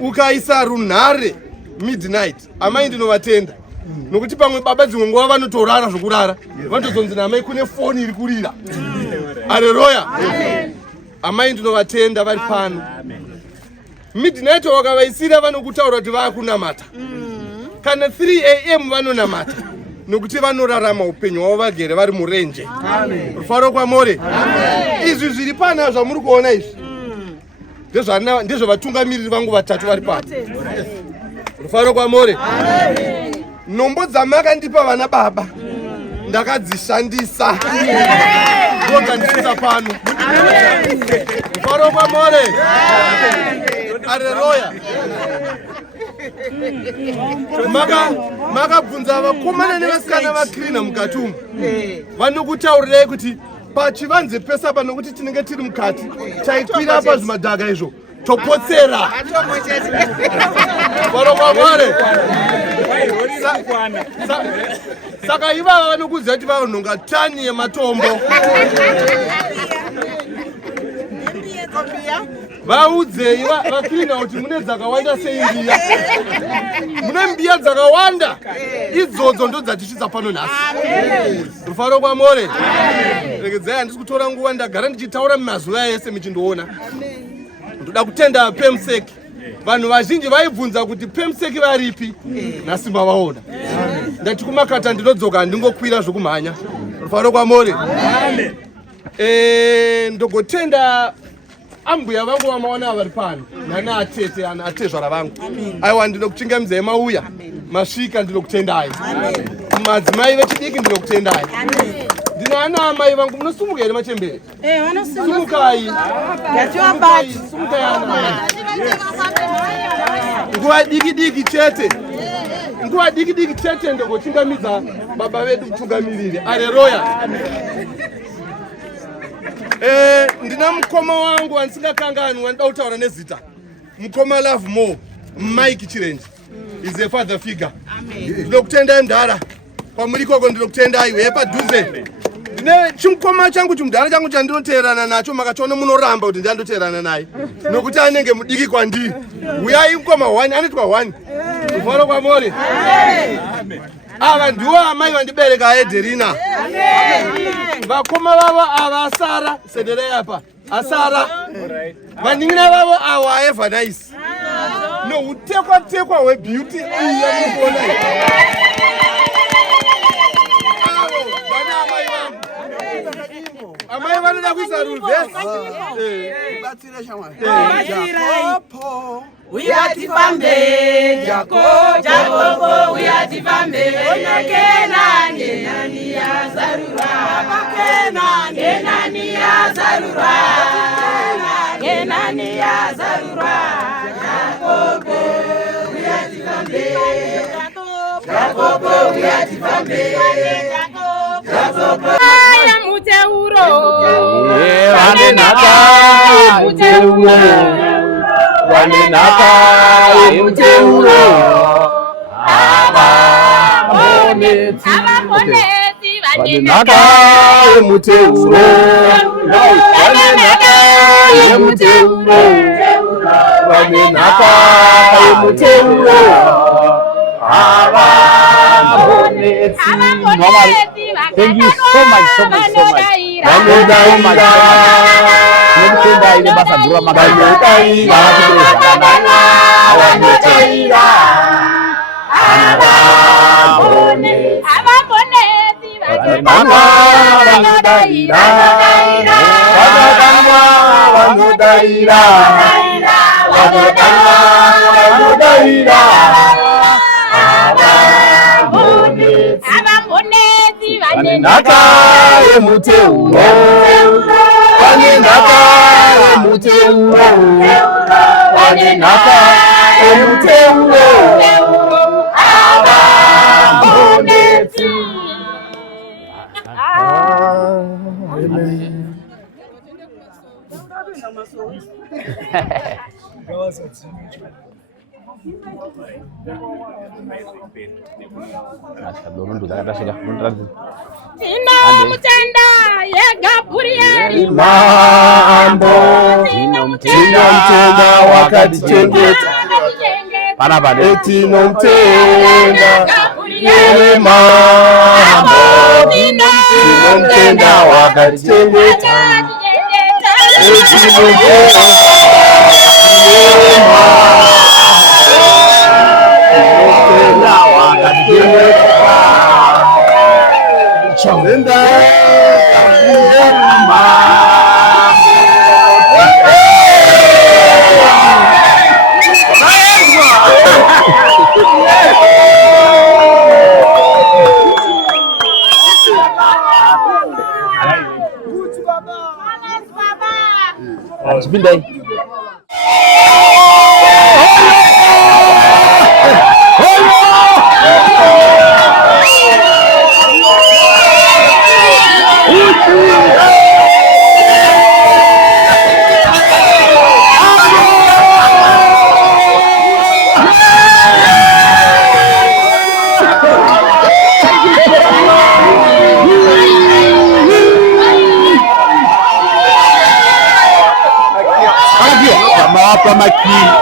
Ukaisa runhare midnight. Amai ndinovatenda. Nokuti pamwe baba dzimwe nguva vanotorara zvokurara. Vanotozonzi namai kune foni iri kurira. Haleluya. Amai ndinovatenda vari pano. Midnight wakavaisira vanokutaura kuti vakunamata. Kana 3 AM vanonamata. Nokuti vanorarama upenyu hwavo vagere vari murenje. Rufaro kwamore. Izvi zviri pana zvamuri kuona izvi. Ndezvo vatungamiriri vangu vatatu vari pano. Rufaro kwamore. Nombo dzamakandipa vana baba ndakadzishandisa. Ndokandisa pano. Rufaro kwamore. Haleluya. Makabvunza vakomana nevasikana vakrina mukati umu. Vanokutaurirai kuti pachivanze pesa pano kuti tinenge tiri mukati. Taikwira pazvimadhaga izvo. Topotsera. Rufaro kwamore. Saka ivava vanokuziva kuti vanonga tani yematombo. Vaudzei vakrina kuti mune dzakawanda sei mbiya. Mune mbiya dzakawanda. Idzodzo ndo dzatichitsa pano nhasi. Rufaro kwamore. Regedzai, handisi kutora nguva, ndagara ndichitaura mumazuva ese muchindoona. Ndoda kutenda Pemseki. Vanhu vazhinji vaibvunza kuti Pemseki varipi. Nhasi mavaona. Ndati kumakata ndinodzoka ndingokwira zvokumhanya. Rufaro kwamore. Ndogotenda ambuya vangu vamaona vari pano. Nana atete, ana atezvara vangu. Aiwa, ndinokuchingamidza emauya. Masvika ndinokutendai. Madzimai vechidiki ndinokutendai. Ndina ana amai vangu, munosumuka here machembere? Sumukai. Sumukai ana. Nguva diki chete. Nguva diki chete ndogochingamidza baba vedu mutungamiriri. Haleluya. Ndina mukoma wangu wandisingakanganwi wandida kutaura nezita. Mukoma Love More, Mike Chirenji. Is a father figure. Ndinokutendai mudhara. Kwamuri ikoko ndinokutendai uye padhuze. Ndine chimukoma changu chimudhara changu chandinoteerana nacho, makachiona munoramba kuti ndandoteerana naye. Nokuti anenge mudiki kwandiri. Uyai mukoma 1, anetwa 1. Rufaro kwamore. Ava ndiwo amai vandibereka aEderina. Vakoma vavo ava asara sederei apa. Asara. Vaning'ina vavo ava aEvanice. Noutekwa hwebeauty iya mukona. Avo vana amai vangu. Amai vanoda kuisa ruvhesi. Batsira shamwari. Jakobo uyatifambe. Jakobo uyatifambe. Kenani ya zarura. Kenani ya zarura. Kenani ya zarura. Jakobo uyatifambe. Muteuro vanenhaka yemuteuro vanenhaka yemuteuro avamonetsi vanenhaka yemuteuro vanenhaka yemuteuro vanenhaka yemuteuro avamonetsi. Thank you so much, so much, so much. Vanenhaka yemuteuro vanenhaka yemuteuro vanenhaka yemuteuro avamonetsi. Tinomutenda yega Urieri mambo tinomutenda wakatichengeta tinomutenda yeye mambo tinomutenda wakatichengeta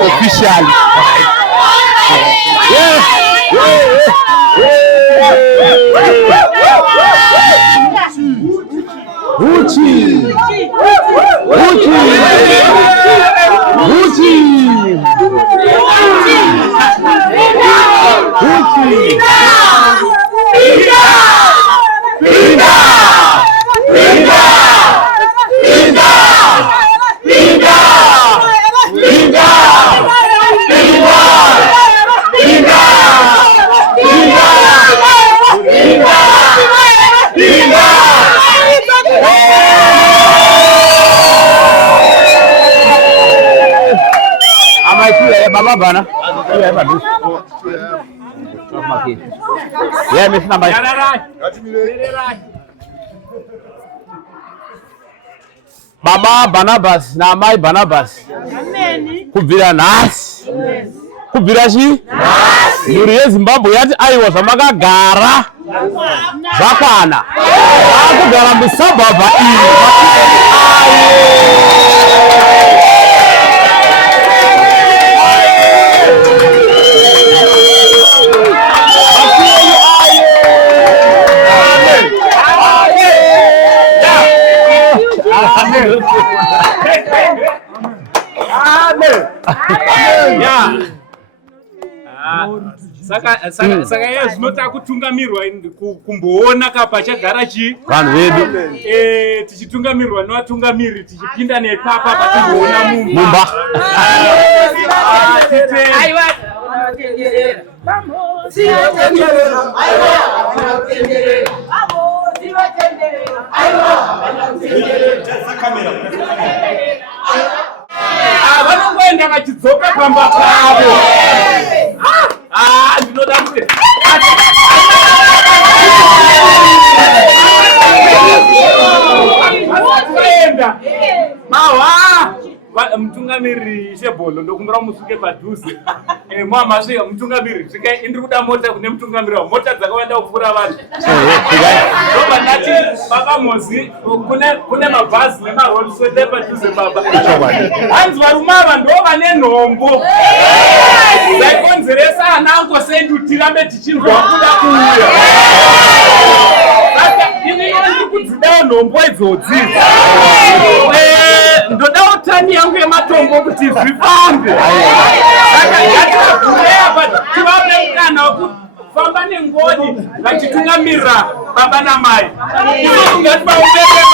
Officially. Bana. Yeah, Miss Number. Baba Barnabas na Mai Barnabas. Amen. Kubira nasi. Kubira shi? Nasi. Muri Zimbabwe yati aiwa samagagara. Bakwana. Bakugara mbisababa iyi. Saka yeye zvinota kutungamirwa kumboona kapachagara chi vanhu vedu tichitungamirwa nevatungamiri tichipinda nepapa patimboona mumba. Vanongoenda vachidzoka pamba pavo. Ndinoda kuti Molo ndokumbira musuke padhuze. Mwamasvika mutungamiri svika indiri kuda mota kune mutungamiri wa mota dzakawanda kupfuura vanhu. Ndoba ndati baba Mozi kune mabhazi nemarolls Royce padhuze baba. Hanzi varume ava ndo vane nhombo. Zaikonzeresa ana angu sendu tirambe tichinzwa kuda kuuya. Saka ini ndiri kudzidawo nhombo idzodzi. Ndoda utani yangu yematombo kuti zvifambe. Saka ngativagureya tivape mukana wekufamba nengoni vachitungamirira baba namai. Ivo ngativaupere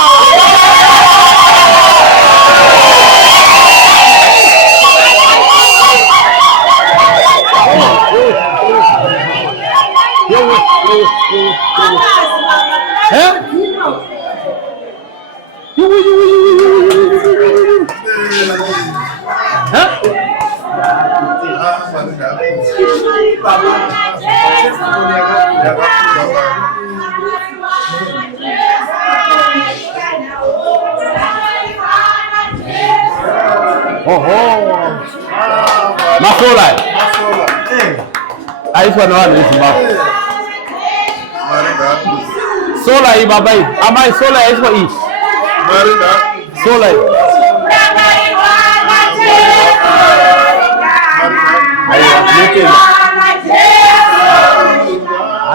Masola. Aiswa na wale Zimbabwe. Sola hii baba hii. Ama sola aiswa hii. Sola hii.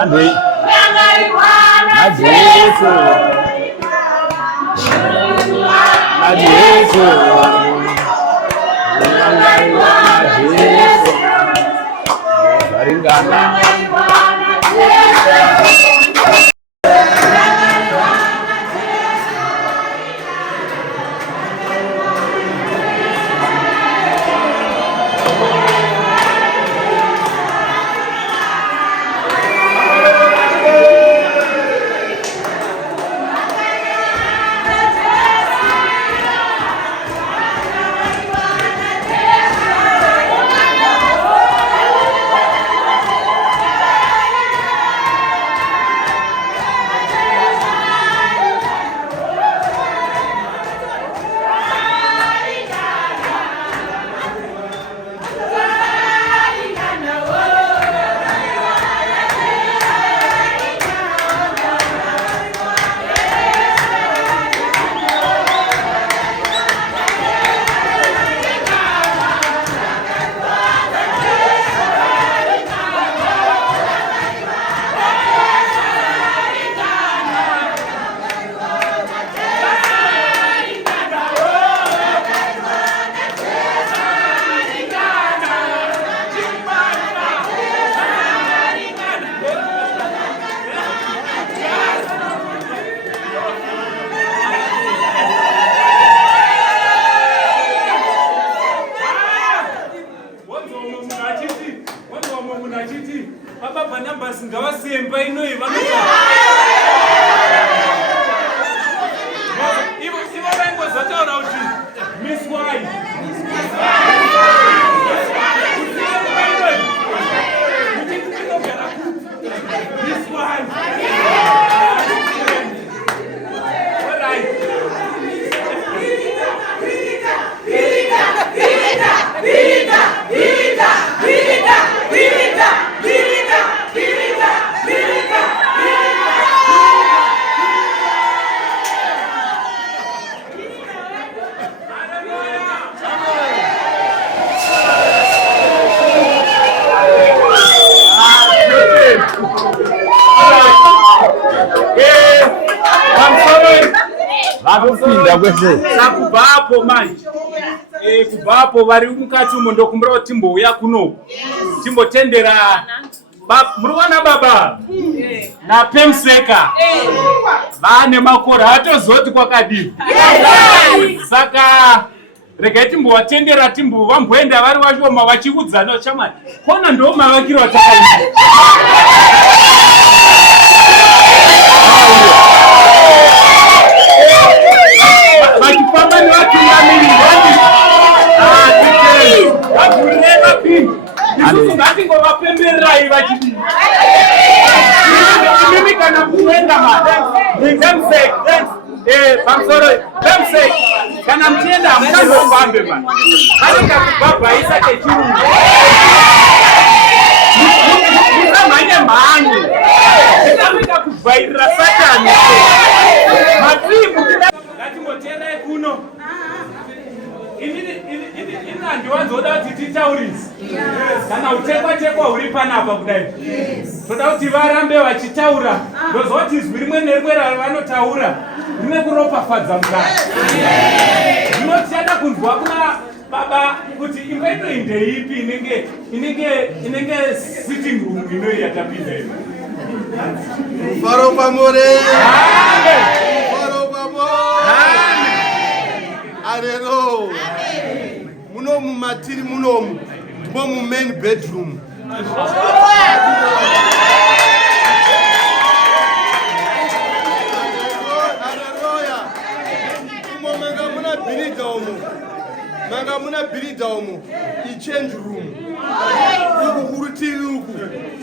Ande. Kubvapo manje kubvapo vari mukati umo ndokumbira kuti timbouya kuno timbotendera muri kuona baba naPemseka vane makore hatozoti kwakadini. Saka regai timbowatendera vamboenda vari vashoma vachiudzana chamani kona ndo mavakiro atakaita vachifamba nevatungamiri vavureva pini isusu ngatingovapembererai vachidii imimi kana kuenda pamusoro Pemseka kana mtienda hamtambofambe bana. Anenge kubhabhaisa chechirungu. Manye mhanyu. Ndinamika kubvairira Satani. Matribu ngatimboteerai kuno. Ina ndiwanzoda kuti titaurisi. Kana utekwa huri panapa kudai. Toda kuti varambe vachitaura. Ndozoti zwi rimwe nerimwe ravanotaura rine kuropafadza mukati. Ndinotiada kunzwa kuna baba kuti imba ino ndeipi inenge sitting room ino yatapinda ino. Faro pamore. Faro pamore. Arero. Munomu matiri munomu. Ndimo mu main bedroom. Manga muna birida omo, I change room. Uku kurutiri uku,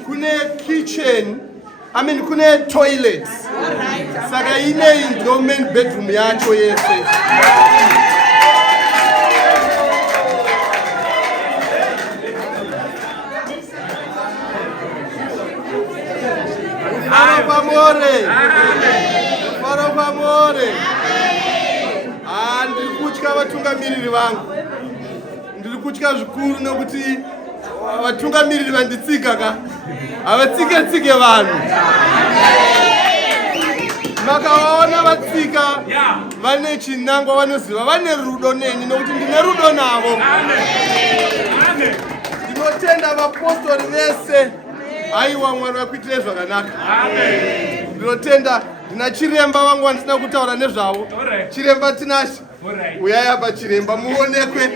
kune kitchen, kune toilet. Saka ine ndo main bedroom yacho yese. Faro pamore. Faro pamore. Ndiri kutya vatungamiriri vangu. Ndiri kutya zvikuru nokuti vatungamiriri vanditsika ka. Havatsike vanhu. Makaona vatsika vane chinangwa vanoziva vane rudo neni nokuti ndine rudo navo. Ndinotenda vapostori vese. Aiwa Mwari vakuitire zvakanaka. Ndinotenda ndina chiremba vangu vandisina kutaura nezvavo. Chiremba Tinashe. Uyai apa chiremba muonekwe.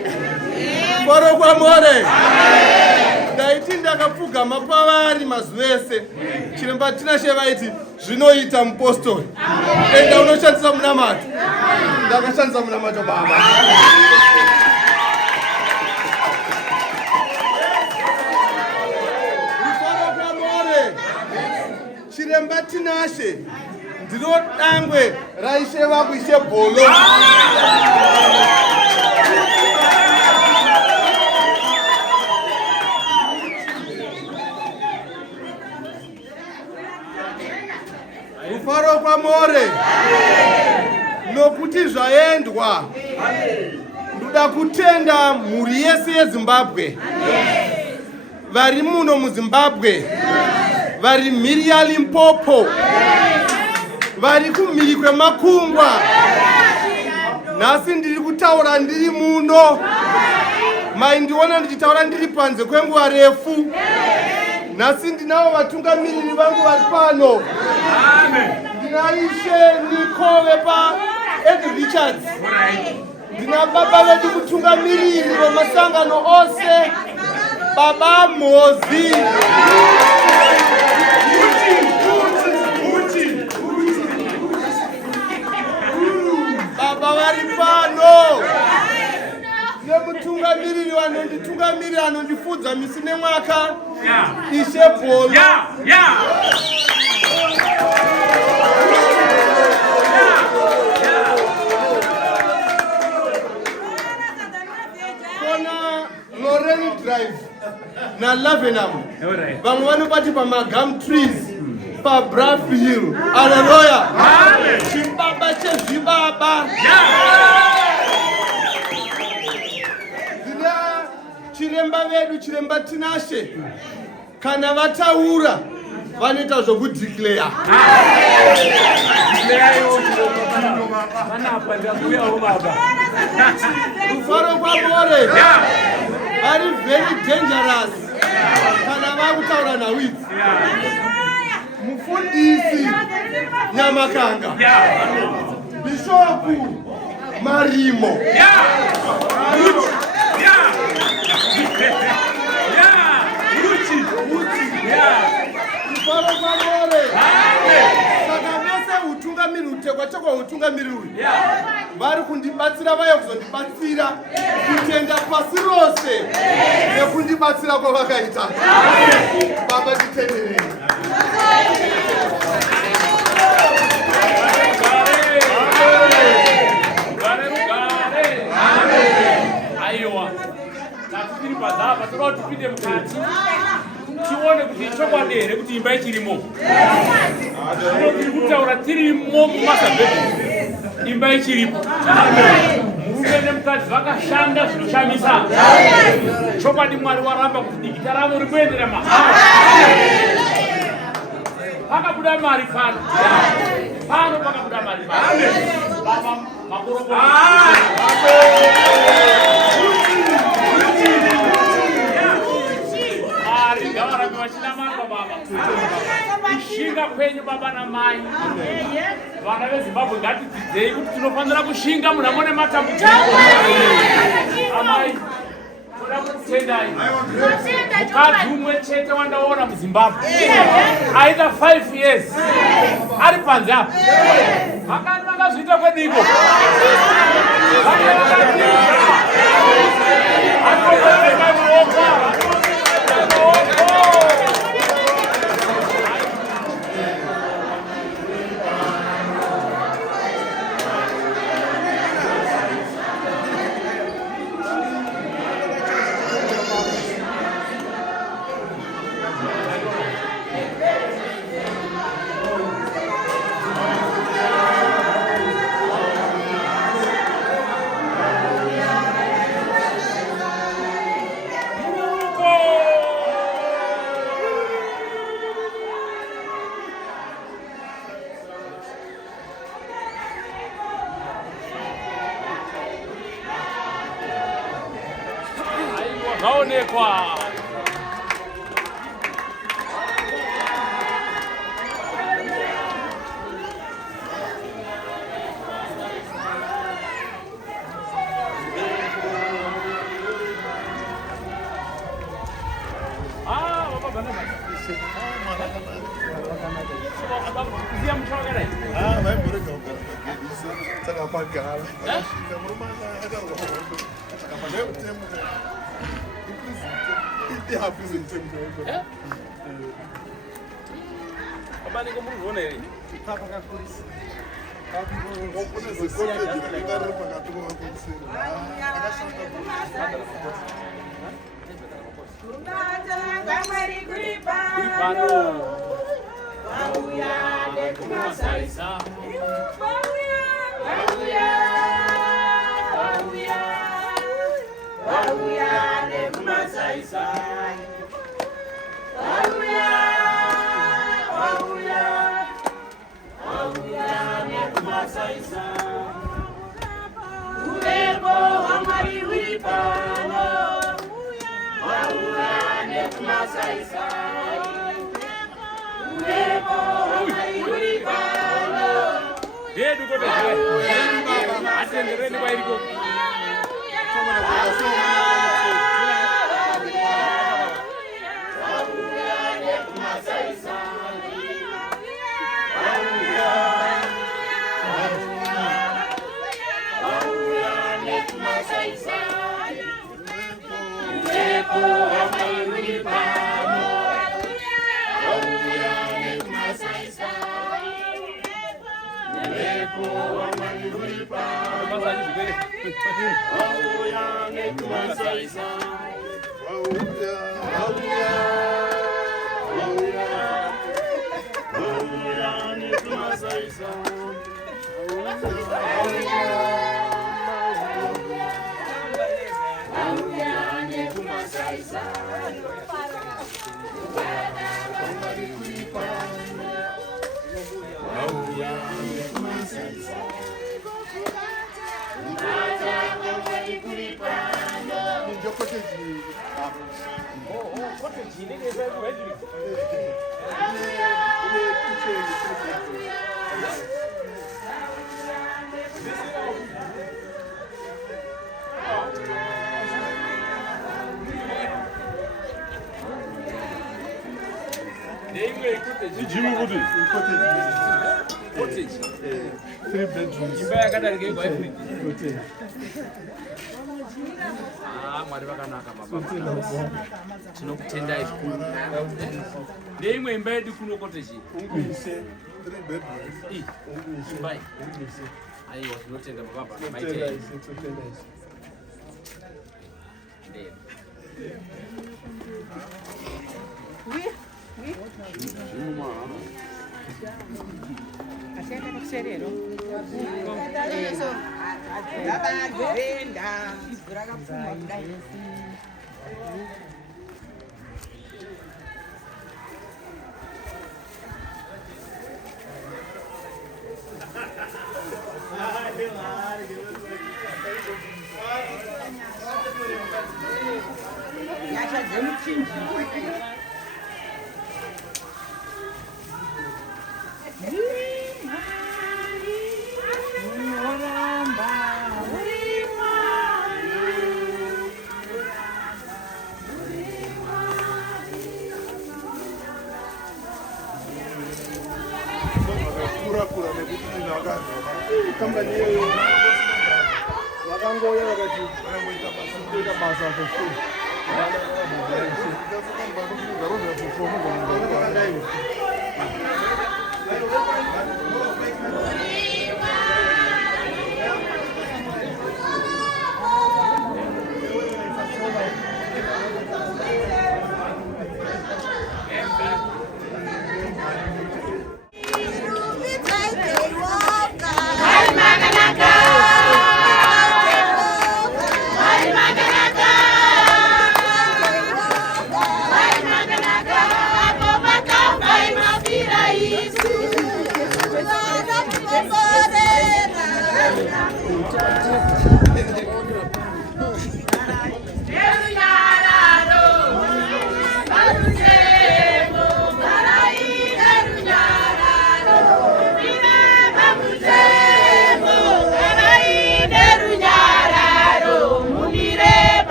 Faro pamore. Ndaiti ndakapfugama pavari mazuva ese. Chiremba Tinashe vaiti zvinoita mupostori. Enda unoshandisa munamato. Ndakashandisa munamato baba. Faro pamore. Chiremba Tinashe. Ndiro dangwe raishe vangu ishe bholo. Rufaro pamore. Nokuti zvaendwa. Ndoda kutenda mhuri yese yeZimbabwe. Vari muno muZimbabwe. Vari mhiri yaLimpopo. Vari kumhiri kwemakungwa. Nhasi ndiri kutaura ndiri muno. Maindiona ndichitaura ndiri panze kwenguva refu. Nhasi ndinavo vatungamiriri vangu vari pano. Ndinaishe Nikove paEd Richards. Ndina baba vedu kutungamiriri vemasangano ose. Baba Mozi. Baba vari pano. Nemutungamiriri vanonditungamiriri anondifudza misi nemwaka. Ishe Bholo. Kona Lorraine Drive na Lavenham. Vamwe vanobati pamagum trees. PaBruff Hill. Hallelujah. Chibaba chezvibaba. Ndina chiremba vedu Chiremba Tinashe. Kana vataura vanoita zvokudeclare. Rufaro pamore. Vari very dangerous. Kana vakutaura nawidzi. Mufundisi Nyamakanga. Bishopu Marimo. Rufaro pamore. Saka vese utungamiri utekwa chekwa utungamiri uyu. Vari kundibatsira vaya kuzondibatsira kutenda pasi rose nekundibatsira kwavakaita. Baba titenderei. toda tipinde mukati tione kuti chokwadi here kuti imba ichirimo. Zvino tiri kutaura tirimo mumasabhedhi, imba ichiripo. Murume nemukadzi vakashanda zvinoshamisa. Chokwadi Mwari waramba kuti dikita ravo riri kuendera mahara. Pakabuda mari pano. Pano pakabuda mari pano. Baba makoroko. Mari gavarambe vachinamarwa baba. Kushinga kwenyu baba namai. Vana veZimbabwe ngatidzidzei kuti tinofanira kushinga munamo nematambudziko. Amai toda kutendai. Mukadzi umwe chete wandaona muZimbabwe. Aita 5 years. Ari panze apa. Vakani vakazviita kwediko. Zvaonekwa. Mwari vakanaka baba. Tinokutendai zvikuru. Neimwe imba yedu kuno cottage. Ungwise 3 bedrooms. Ungwise. Aiwa tinotenda baba. Maite. Ndee.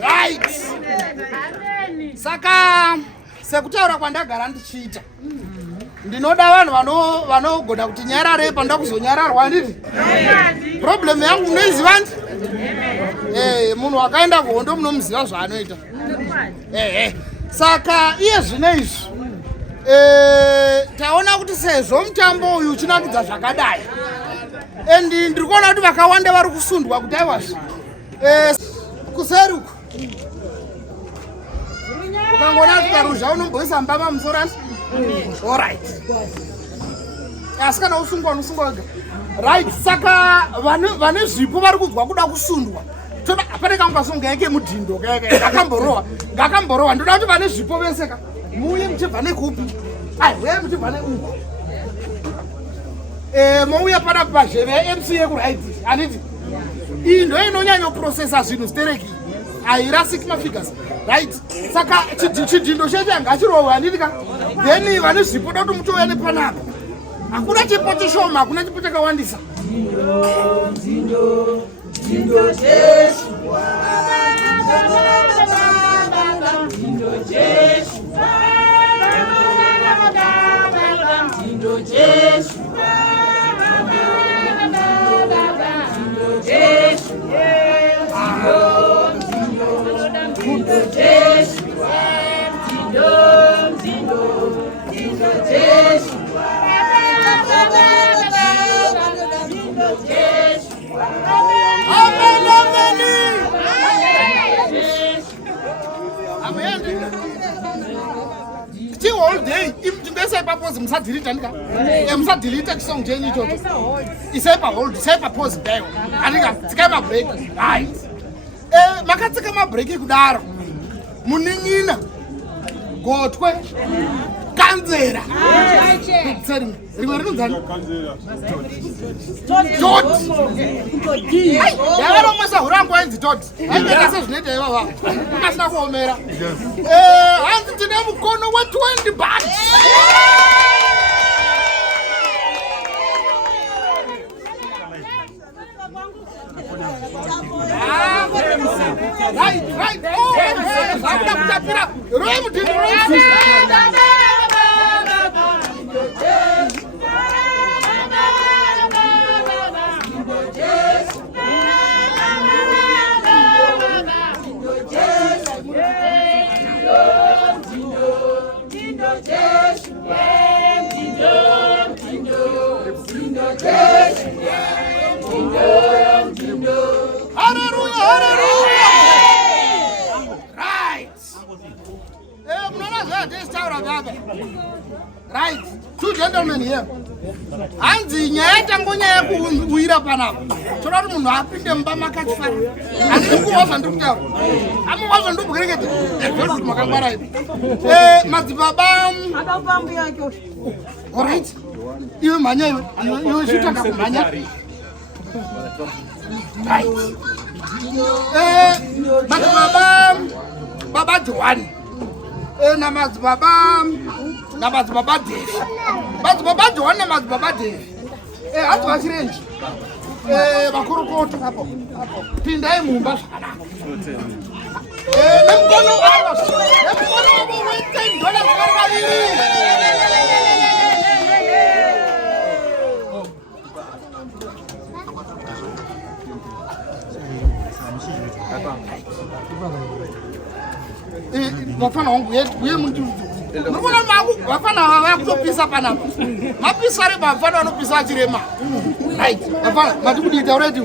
Right. Saka sekutaura kwandagara ndichiita ndinoda vanhu vanogona kuti nyarare panda kuzonyararwa handiti. Problem yangu munoiziva ndi munhu akaenda kuhondo munomuziva zvaanoita. Saka iye zvino izvi taona kuti sezvo mutambo uyu uchinakidza zvakadai and ndiri kuona kuti vakawanda vari kusundwa kuti aiwazvi kuseri uku ukangona tukaruzha unomboisa mbama musoro asi alright asi kana usungwa unosungwa wega right. Saka vane zvipo vari kunzwa kuda kusundwa toda apane kangu kasunga yake mudhindo ngakamborowa ndoda kuti vane zvipo veseka muuye muchibva nekupi aiwe muchibva neuku mouya pana pazheve MC yekuride handiti iyi ndo inonyanya kuprocessa zvinhu stereki hairasiki mafigures right. Saka chidhindo cheche ngachirohwe handitika then vane zvipo da kuti mutouya nepanapa hakuna chipo chishoma hakuna chipo chakawandisa. All day, if you pause, musadelete andika. Musadelete chisong chenyu ichocho. Isaipa hold, isaipa pause dayo. Andika, tikaipa break. Right. makatsika mabreaki kudaro munin'ina gotwe kanzera rimwe rinonzani toti yavaromwesa hurangu ainzi toti aiendase zvinoita ivava ukasina kuomera hanzi tine mukono we20 bucks. Right. Zakuda kutapira. Roy Mutindi. Right, two gentlemen here. Hanzi nyaya tangu nyaya kuwira panapa. Choda kuti munhu apinde mumba makatifara. Handiri kuwazva ndiri kutaura. Amuwazva ndiri kureketa. Ndiri makangwara ipi. Madzibaba. All right. Iwe manya iwe shutaka kumanya. Right. Madzibaba. Baba Joani. Namadzibaba Devi. Madzibaba Joani namadzibaba Devi. Hati vachirenji. Vakurukota hapo. Pindai mumba zvakanaka. Nemukono wavo $10 vakaviri. Vafana wangu uye muntu nukuna maku vafana vakutopisa panapa mapisa reba vafana vanopisa achirema right vafana matikudita ureti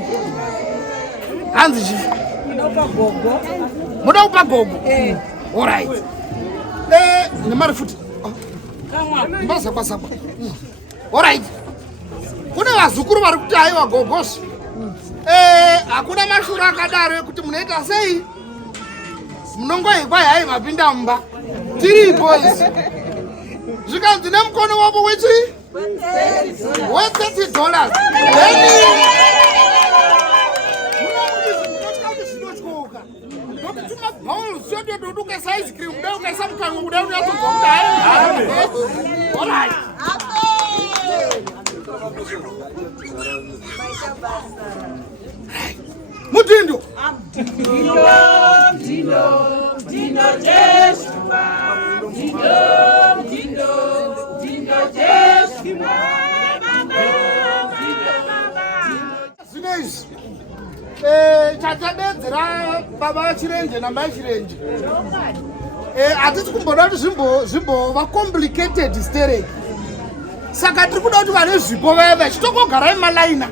hanzi chi muda kupa gogo all right nemari futi mbazakwa all right kune vazukuru vari kuti aiwa gogosi hakuna mashura akadaro ekuti munoita sei munongohekwa hai mapinda mumba tiri boys zvikanzi nemukono wavo wechi $30 zvinotyoka ndokuti mabhauls chododoti ukaisa ice cream kudai ukaisa mukango kudai unatonzwa kuti hai Mutindo. Dindo Jeshua. Dindo Jeshua. Sinezi. Chatadedzera baba chirenje namai chirenje. Atisi kumboda kuti zvimbo complicated stereki. Saka tiri kuda kuti vane zvipo veve chitokogarai malaina.